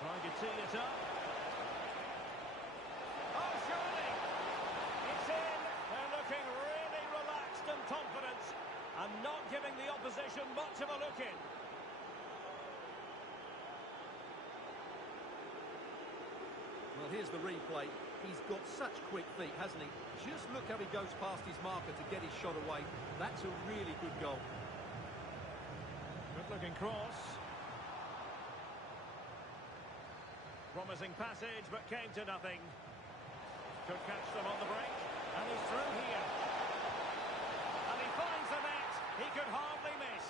Trying to tee it up. Oh, surely! It's in! They're looking really relaxed and confident. And not giving the opposition much of a look in. Well, here's the replay. He's got such quick feet, hasn't he? Just look how he goes past his marker to get his shot away. That's a really good goal. Good-looking cross. Promising passage, but came to nothing. Could catch them on the break. And he's through here. And he finds the net. He could hardly miss.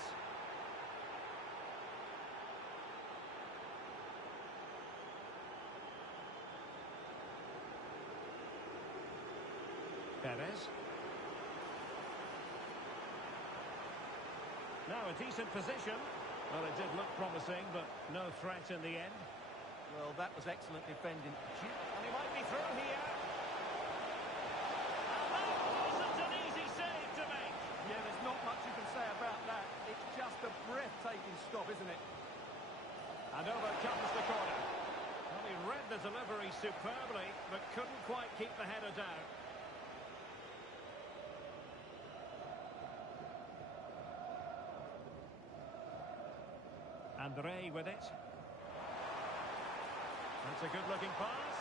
Perez. Now a decent position. Well, it did look promising, but no threat in the end. Well, that was excellent defending. And he might be through here. And that wasn't an easy save to make. Yeah, there's not much you can say about that. It's just a breathtaking stop, isn't it? And over comes the corner. Well, he read the delivery superbly, but couldn't quite keep the header down. Andre with it. That's a good-looking pass.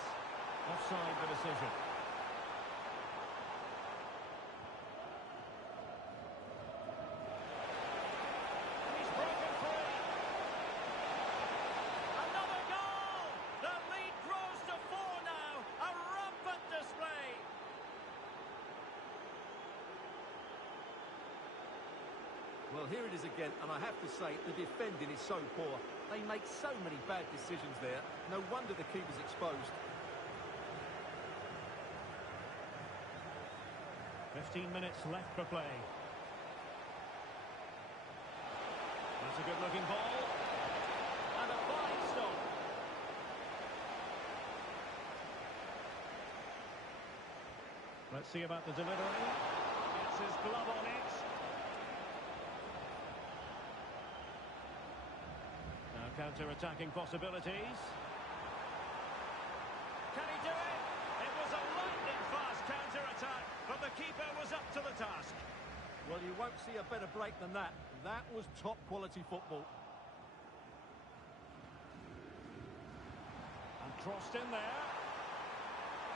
Offside the decision. And he's broken free. Another goal! The lead grows to 4 now. A rampant display. Well, here it is again, and I have to say, the defending is so poor. They make so many bad decisions there. No wonder the keeper's exposed. 15 minutes left for play. That's a good-looking ball. And a fine stop. Let's see about the delivery. Gets his glove on it. counter-attacking possibilities. Can he do it? It was a lightning-fast counter-attack, but the keeper was up to the task. Well, you won't see a better break than that. That was top-quality football. And crossed in there.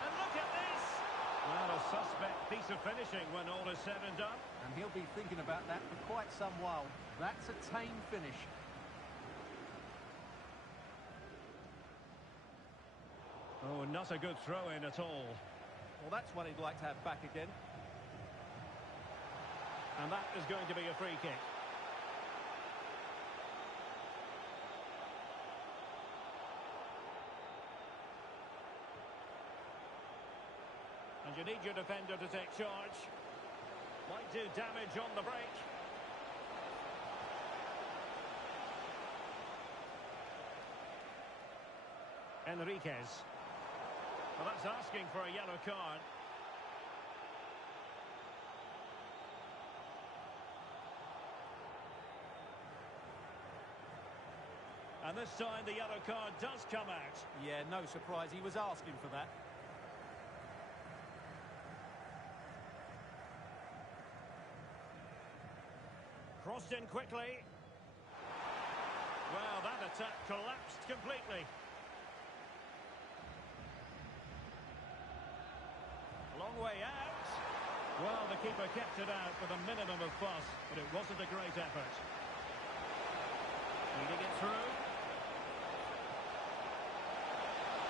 And look at this! Well, a suspect piece of finishing when all is said and done. And he'll be thinking about that for quite some while. That's a tame finish. Oh, not a good throw-in at all. Well, that's what he'd like to have back again. And that is going to be a free kick. And you need your defender to take charge. Might do damage on the break. Enriquez. Well, that's asking for a yellow card. And this time the yellow card does come out. Yeah, no surprise. He was asking for that. Crossed in quickly. Well, that attack collapsed completely. Long way out. Well, the keeper kept it out with a minimum of fuss, but it wasn't a great effort. Feeding it through.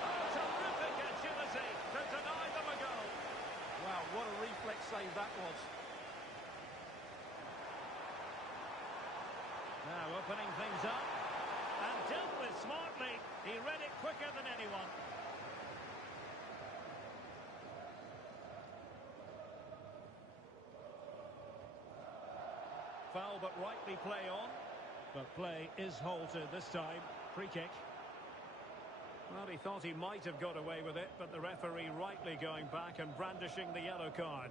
Oh, terrific agility to deny them a goal. Wow, what a reflex save that was. Now opening things up. And dealt with smartly. He read it quicker than anyone. Foul, but rightly play on. But play is halted this time. Free kick. Well, he thought he might have got away with it, but the referee rightly going back and brandishing the yellow card.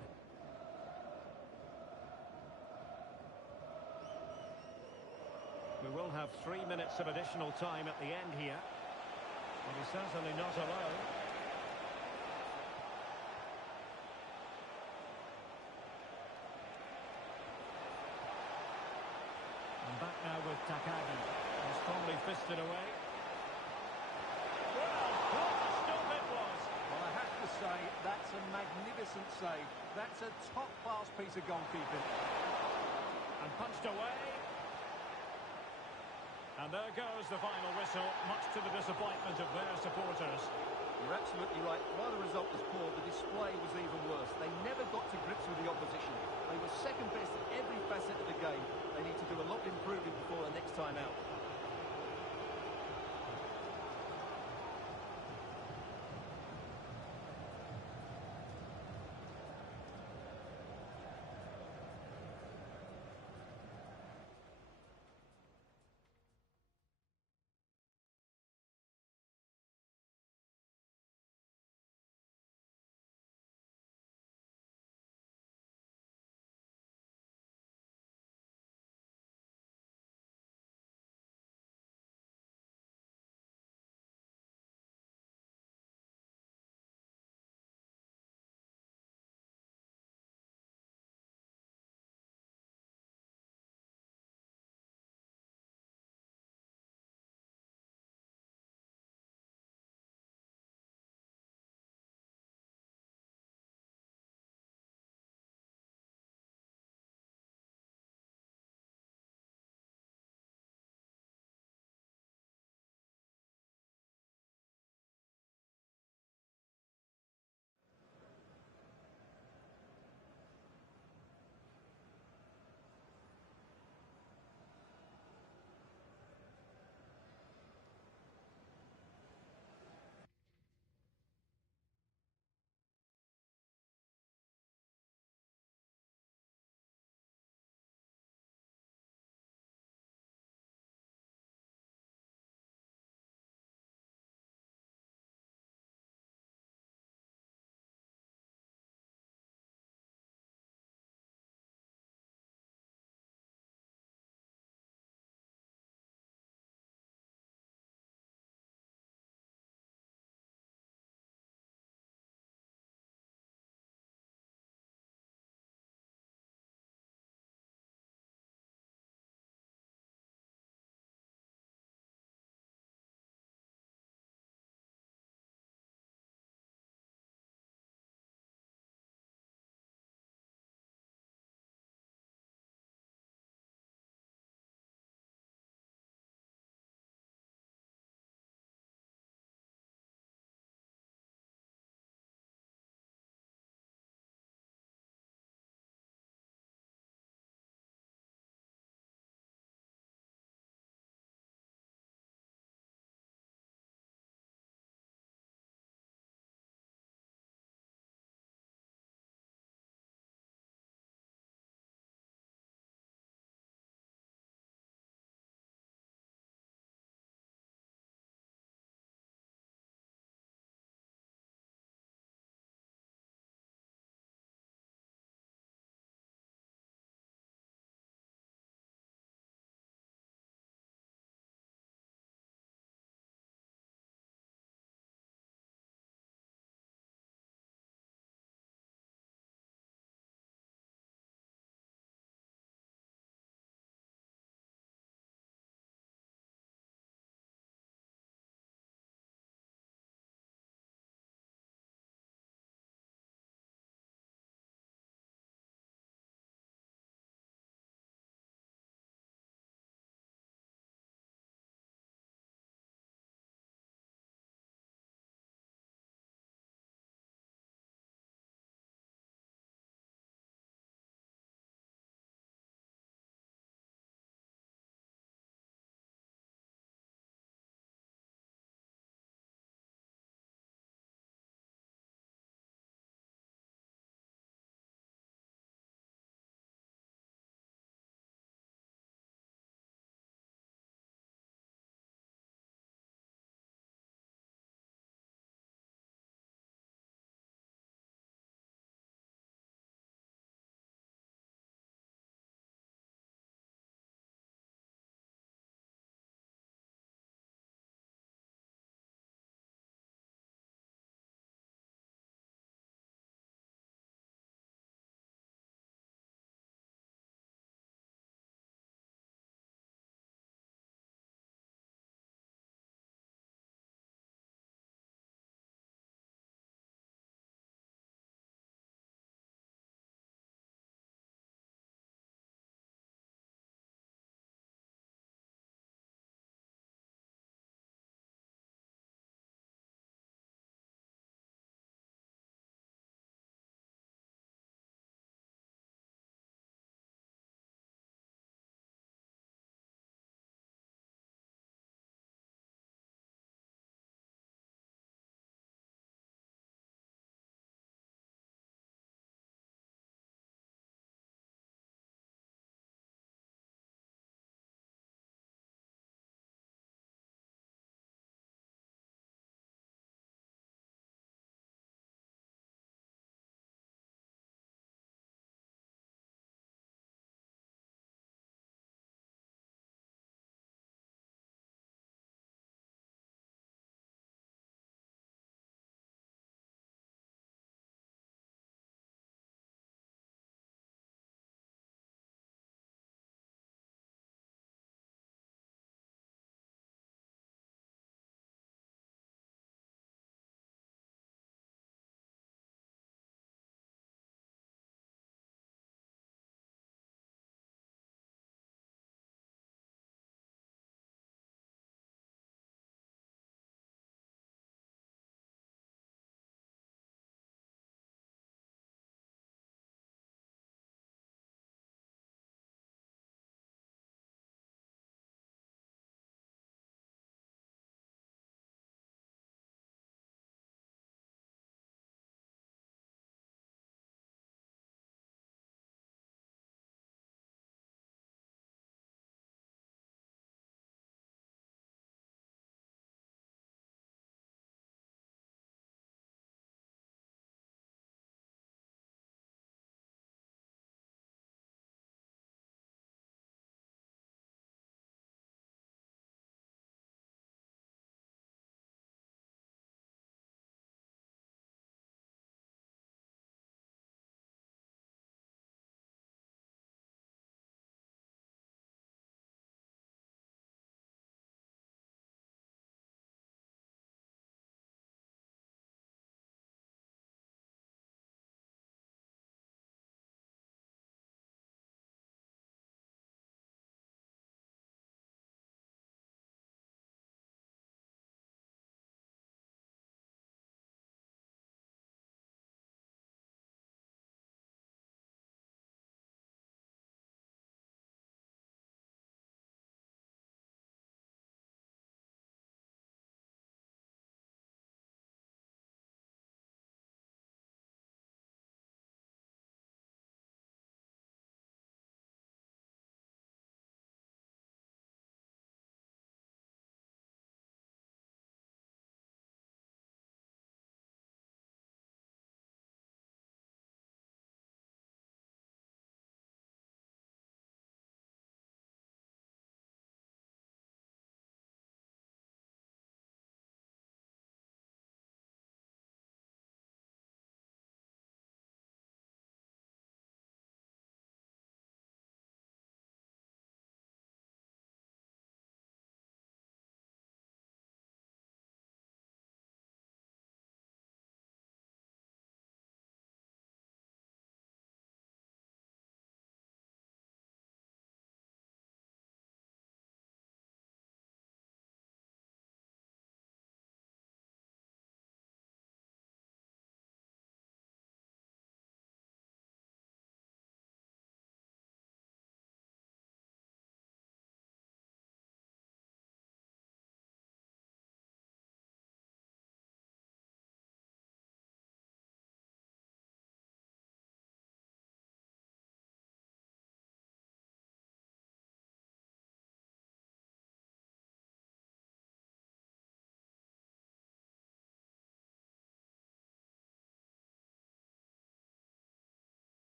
We will have 3 minutes of additional time at the end here. But he's certainly not alone. And back now with Takagi. And strongly fisted away. Well, what a stop it was! Well, I have to say, that's a magnificent save. That's a top-class piece of goalkeeping. And punched away. And there goes the final whistle, much to the disappointment of their supporters. You're absolutely right. While the result was poor, the display was even worse. They never got to grips with the opposition. They were second best in every facet of the game. They need to do a lot of improving before the next time out.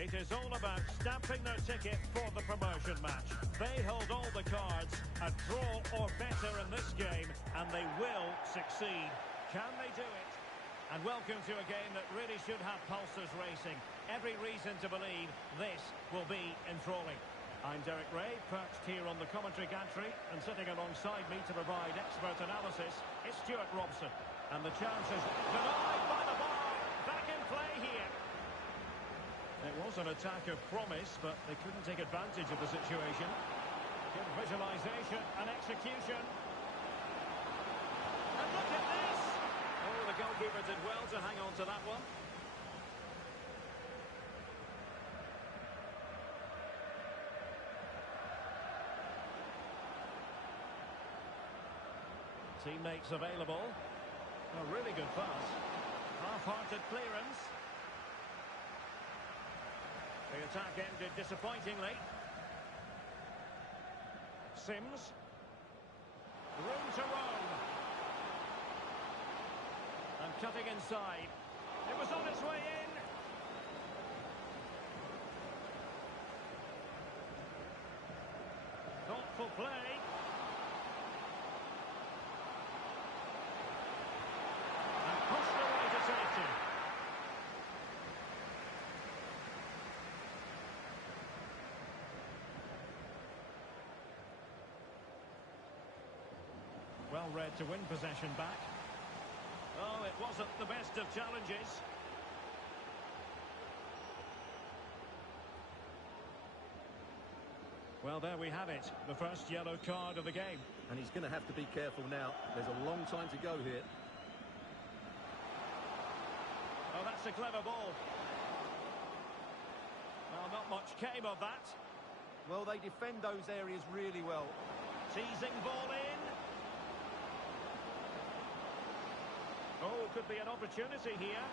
It is all about stamping their ticket for the promotion match. They hold all the cards, a draw or better in this game, and they will succeed. Can they do it? And welcome to a game that really should have pulses racing. Every reason to believe this will be enthralling. I'm Derek Ray, perched here on the commentary gantry, and sitting alongside me to provide expert analysis is Stuart Robson. And the chance is denied by the bar. Back in play here. It was an attack of promise, but they couldn't take advantage of the situation. Good visualisation and execution. And look at this! Oh, the goalkeeper did well to hang on to that one. Teammates available. A really good pass. Half-hearted clearance. The attack ended disappointingly. Sims. Room to roam. And cutting inside. It was on its way in. Thoughtful play. And pushed away to safety. Well read to win possession back. Oh, it wasn't the best of challenges. Well, there we have it. The first yellow card of the game. And he's going to have to be careful now. There's a long time to go here. Oh, that's a clever ball. Well, not much came of that. Well, they defend those areas really well. Teasing ball in. Oh, could be an opportunity here.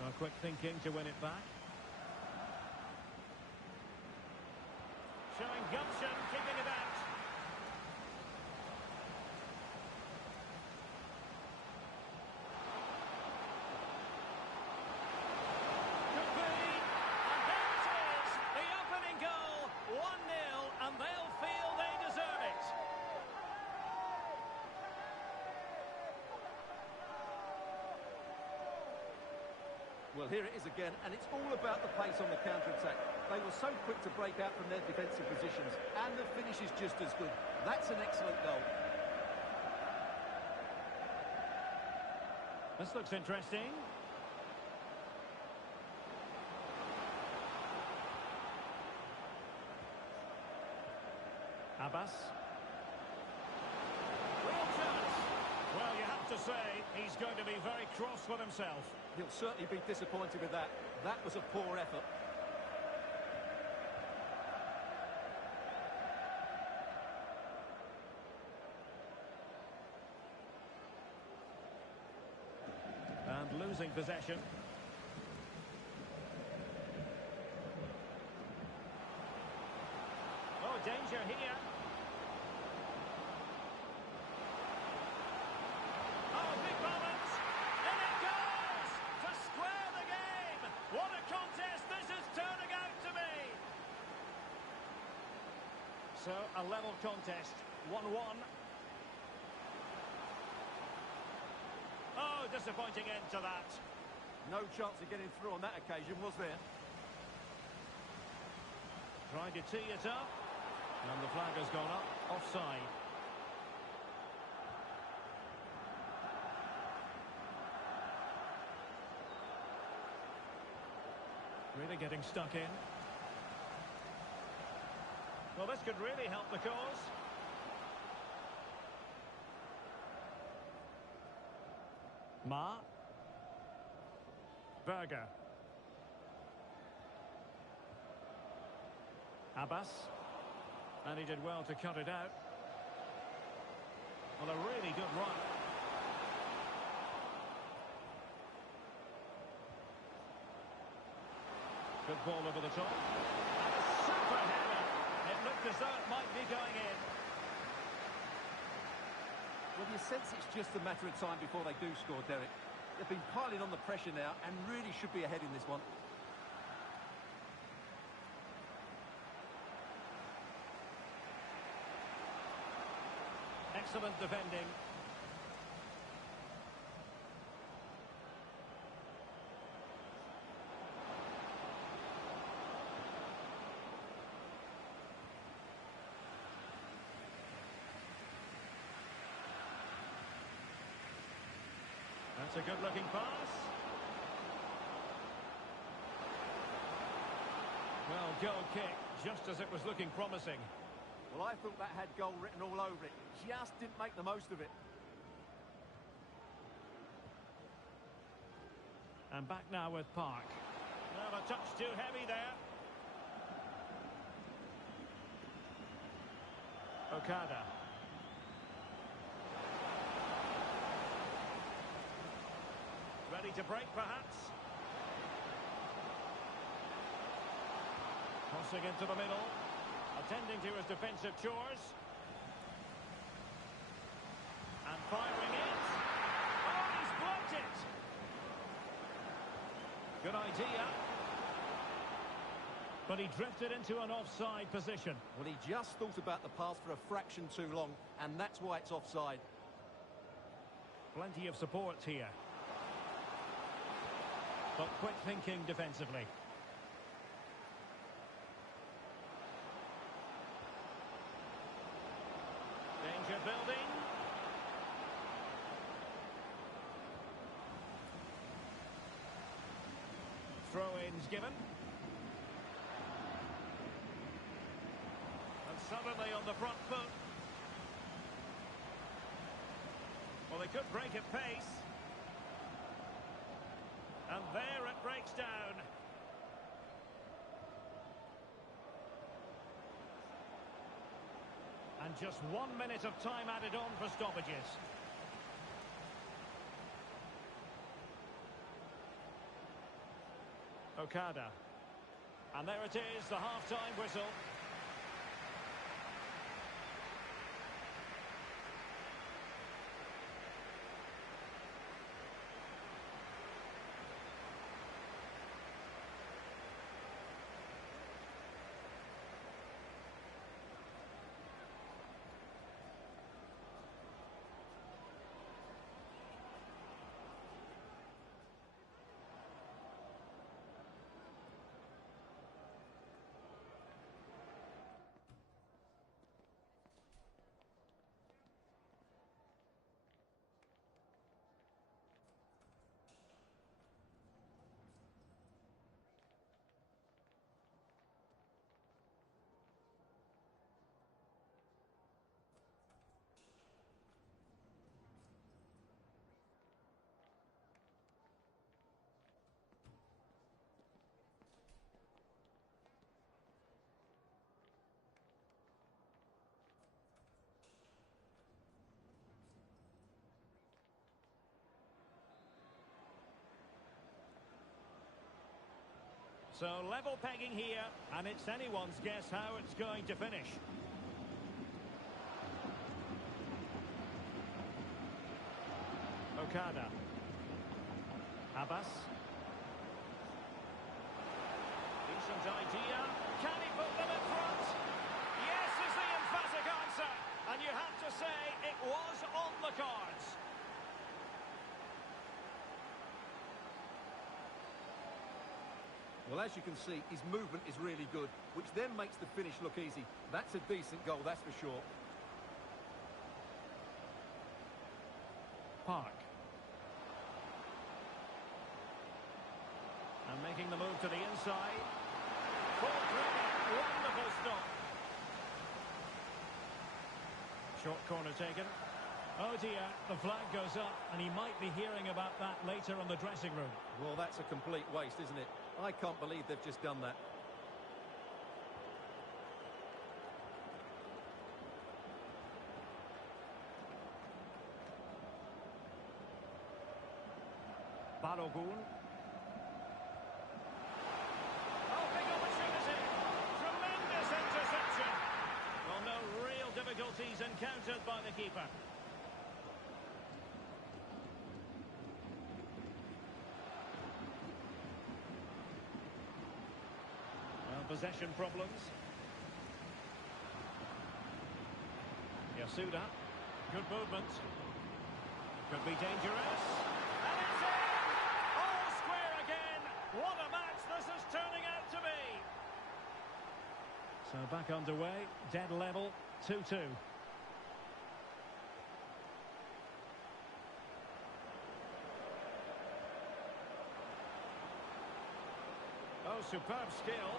Well, quick thinking to win it back. Showing gumption, keeping it out. Could be. And there it is. The opening goal. 1-0, and they'll feel they deserve it. Well, here it is again, and it's all about the pace on the counter-attack. They were so quick to break out from their defensive positions, and the finish is just as good. That's an excellent goal. This looks interesting. Abbas. Real chance. Well, you have to say, he's going to be very cross with himself. He'll certainly be disappointed with that. That was a poor effort. And losing possession. Oh, danger here. Oh, big moments. In it goes! To square the game! What a contest this is turning out to be! So, a level contest. 1-1. Oh, disappointing end to that. No chance of getting through on that occasion, was there? Tried to tee it up. And the flag has gone up. Offside. Really getting stuck in. Well, this could really help the cause. Ma. Berger. Abbas. And he did well to cut it out. Well, a really good run. Good ball over the top. And a super header. It looked as though it might be going in. Well, you sense it's just a matter of time before they do score, Derek. They've been piling on the pressure now and really should be ahead in this one. Excellent defending. That's a good-looking pass. Well, goal kick, just as it was looking promising. Well, I thought that had goal written all over it. Just didn't make the most of it. And back now with Park. Well, a touch too heavy there. Okada. Ready to break, perhaps. Crossing into the middle. Attending to his defensive chores. And firing it. Oh, he's blocked it. Good idea. But he drifted into an offside position. Well, he just thought about the pass for a fraction too long, and that's why it's offside. Plenty of support here. But quick thinking defensively. Danger building. Throw-ins given. And suddenly on the front foot. Well, they could break at pace. And there it breaks down. And just 1 minute of time added on for stoppages. Okada. And there it is, the half-time whistle. So level pegging here, and it's anyone's guess how it's going to finish. Okada. Abbas. Decent idea. Can he put them in front? Yes is the emphatic answer. And you have to say it was on the cards. Well, as you can see, his movement is really good, which then makes the finish look easy. That's a decent goal, that's for sure. Park. And making the move to the inside. Full credit, wonderful stop. Short corner taken. Oh dear, the flag goes up, and he might be hearing about that later in the dressing room. Well, that's a complete waste, isn't it? I can't believe they've just done that. Balogun. Oh, big opportunity. Tremendous interception. Well, no real difficulties encountered by the keeper. possession problems. Yasuda. Good movement. Could be dangerous. And it's in! All square again! What a match this is turning out to be! So back underway, dead level, 2-2. Oh, superb skill.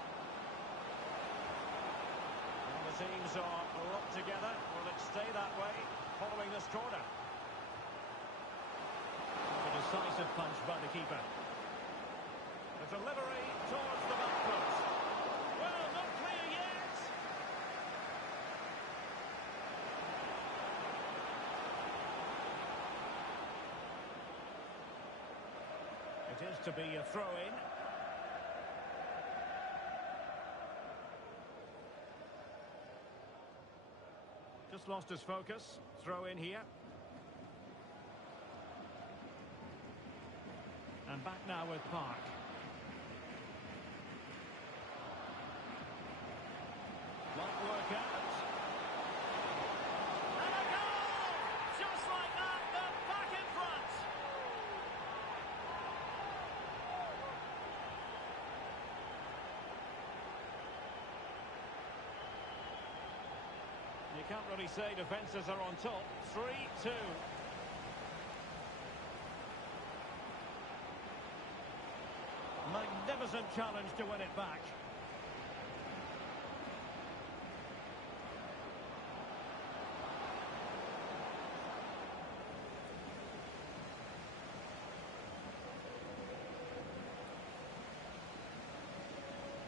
And the teams are locked together. Will it stay that way following this corner? A decisive punch by the keeper. The delivery towards the back post. Well, not clear yet. It is to be a throw-in. Just lost his focus. Throw in here. And back now with Park. Light work out. And a goal! Just like that, they're back in front. You can't really say defences are on top. 3-2. Magnificent challenge to win it back.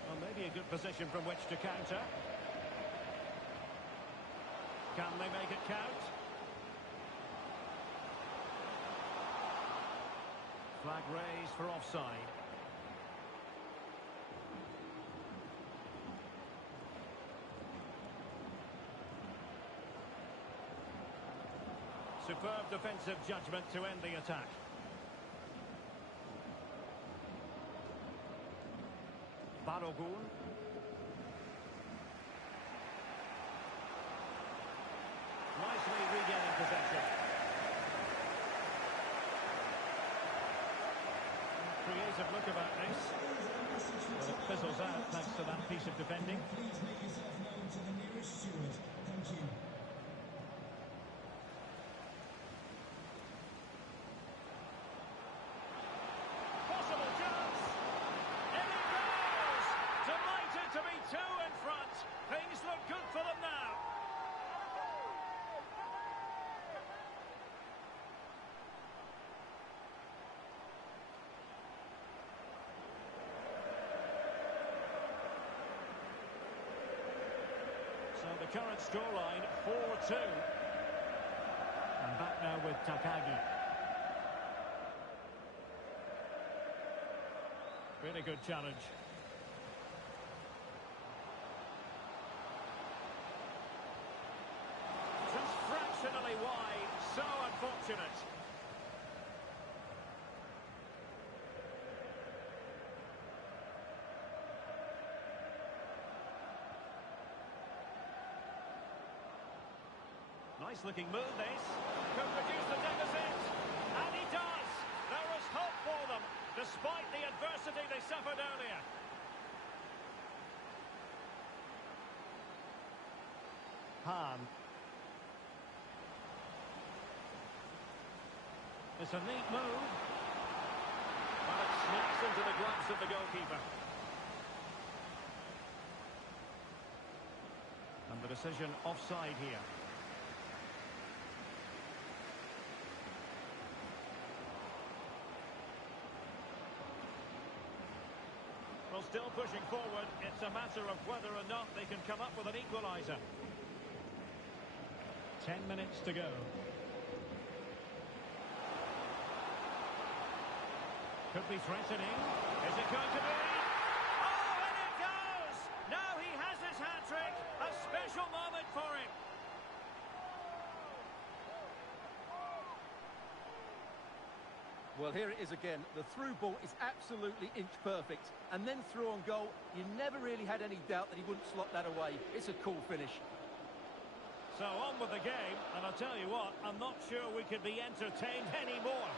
Well, maybe a good position from which to counter. Can they make it count? Flag raised for offside. Superb defensive judgment to end the attack. Balogun. Nicely regaining possession. Creative look about this. But it fizzles out thanks to that piece of defending. Please make yourself known to the nearest steward. Thank you. Possible chance. In it goes! Delighted to be two in front. Things look good for them now. So the current scoreline, 4-2. And back now with Takagi. Really good challenge. Just fractionally wide. So unfortunate. Nice looking move this. Could reduce the deficit. And he does. There was hope for them, despite the adversity they suffered earlier. Hahn. It's a neat move. But it snaps into the gloves of the goalkeeper. And the decision offside here. Well, still pushing forward. It's a matter of whether or not they can come up with an equaliser. 10 minutes to go. Could be threatening. Is it going to be? Oh, and it goes! Now he has his hat-trick. A special moment for him. Well, here it is again. The through ball is absolutely inch perfect. And then through on goal, you never really had any doubt that he wouldn't slot that away. It's a cool finish. So on with the game, and I'll tell you what, I'm not sure we could be entertained anymore.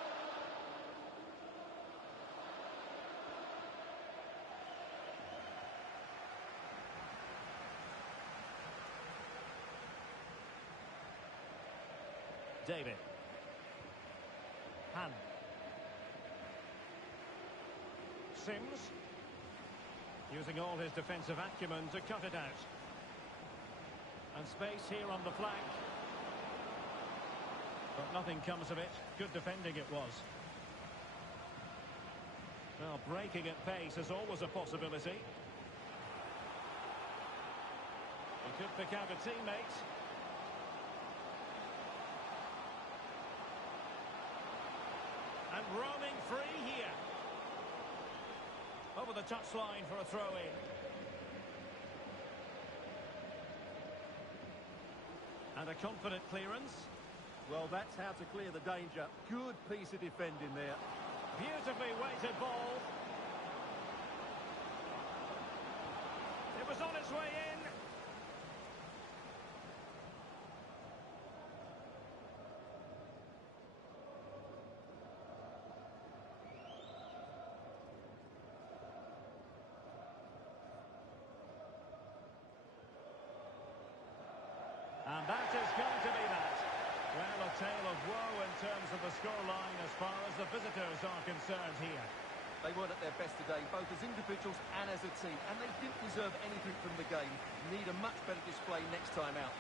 David. Han. Sims. Using all his defensive acumen to cut it out. And space here on the flank. But nothing comes of it. Good defending it was. Well, breaking at pace is always a possibility. He could pick out a teammate. And roaming free here. Over the touchline for a throw-in. And a confident clearance. Well, that's how to clear the danger. Good piece of defending there. Beautifully weighted ball. It was on its way in. And that is going to be that. Well, a tale of woe in terms of the scoreline as far as the visitors are concerned here. They weren't at their best today, both as individuals and as a team, and they didn't deserve anything from the game. Need a much better display next time out.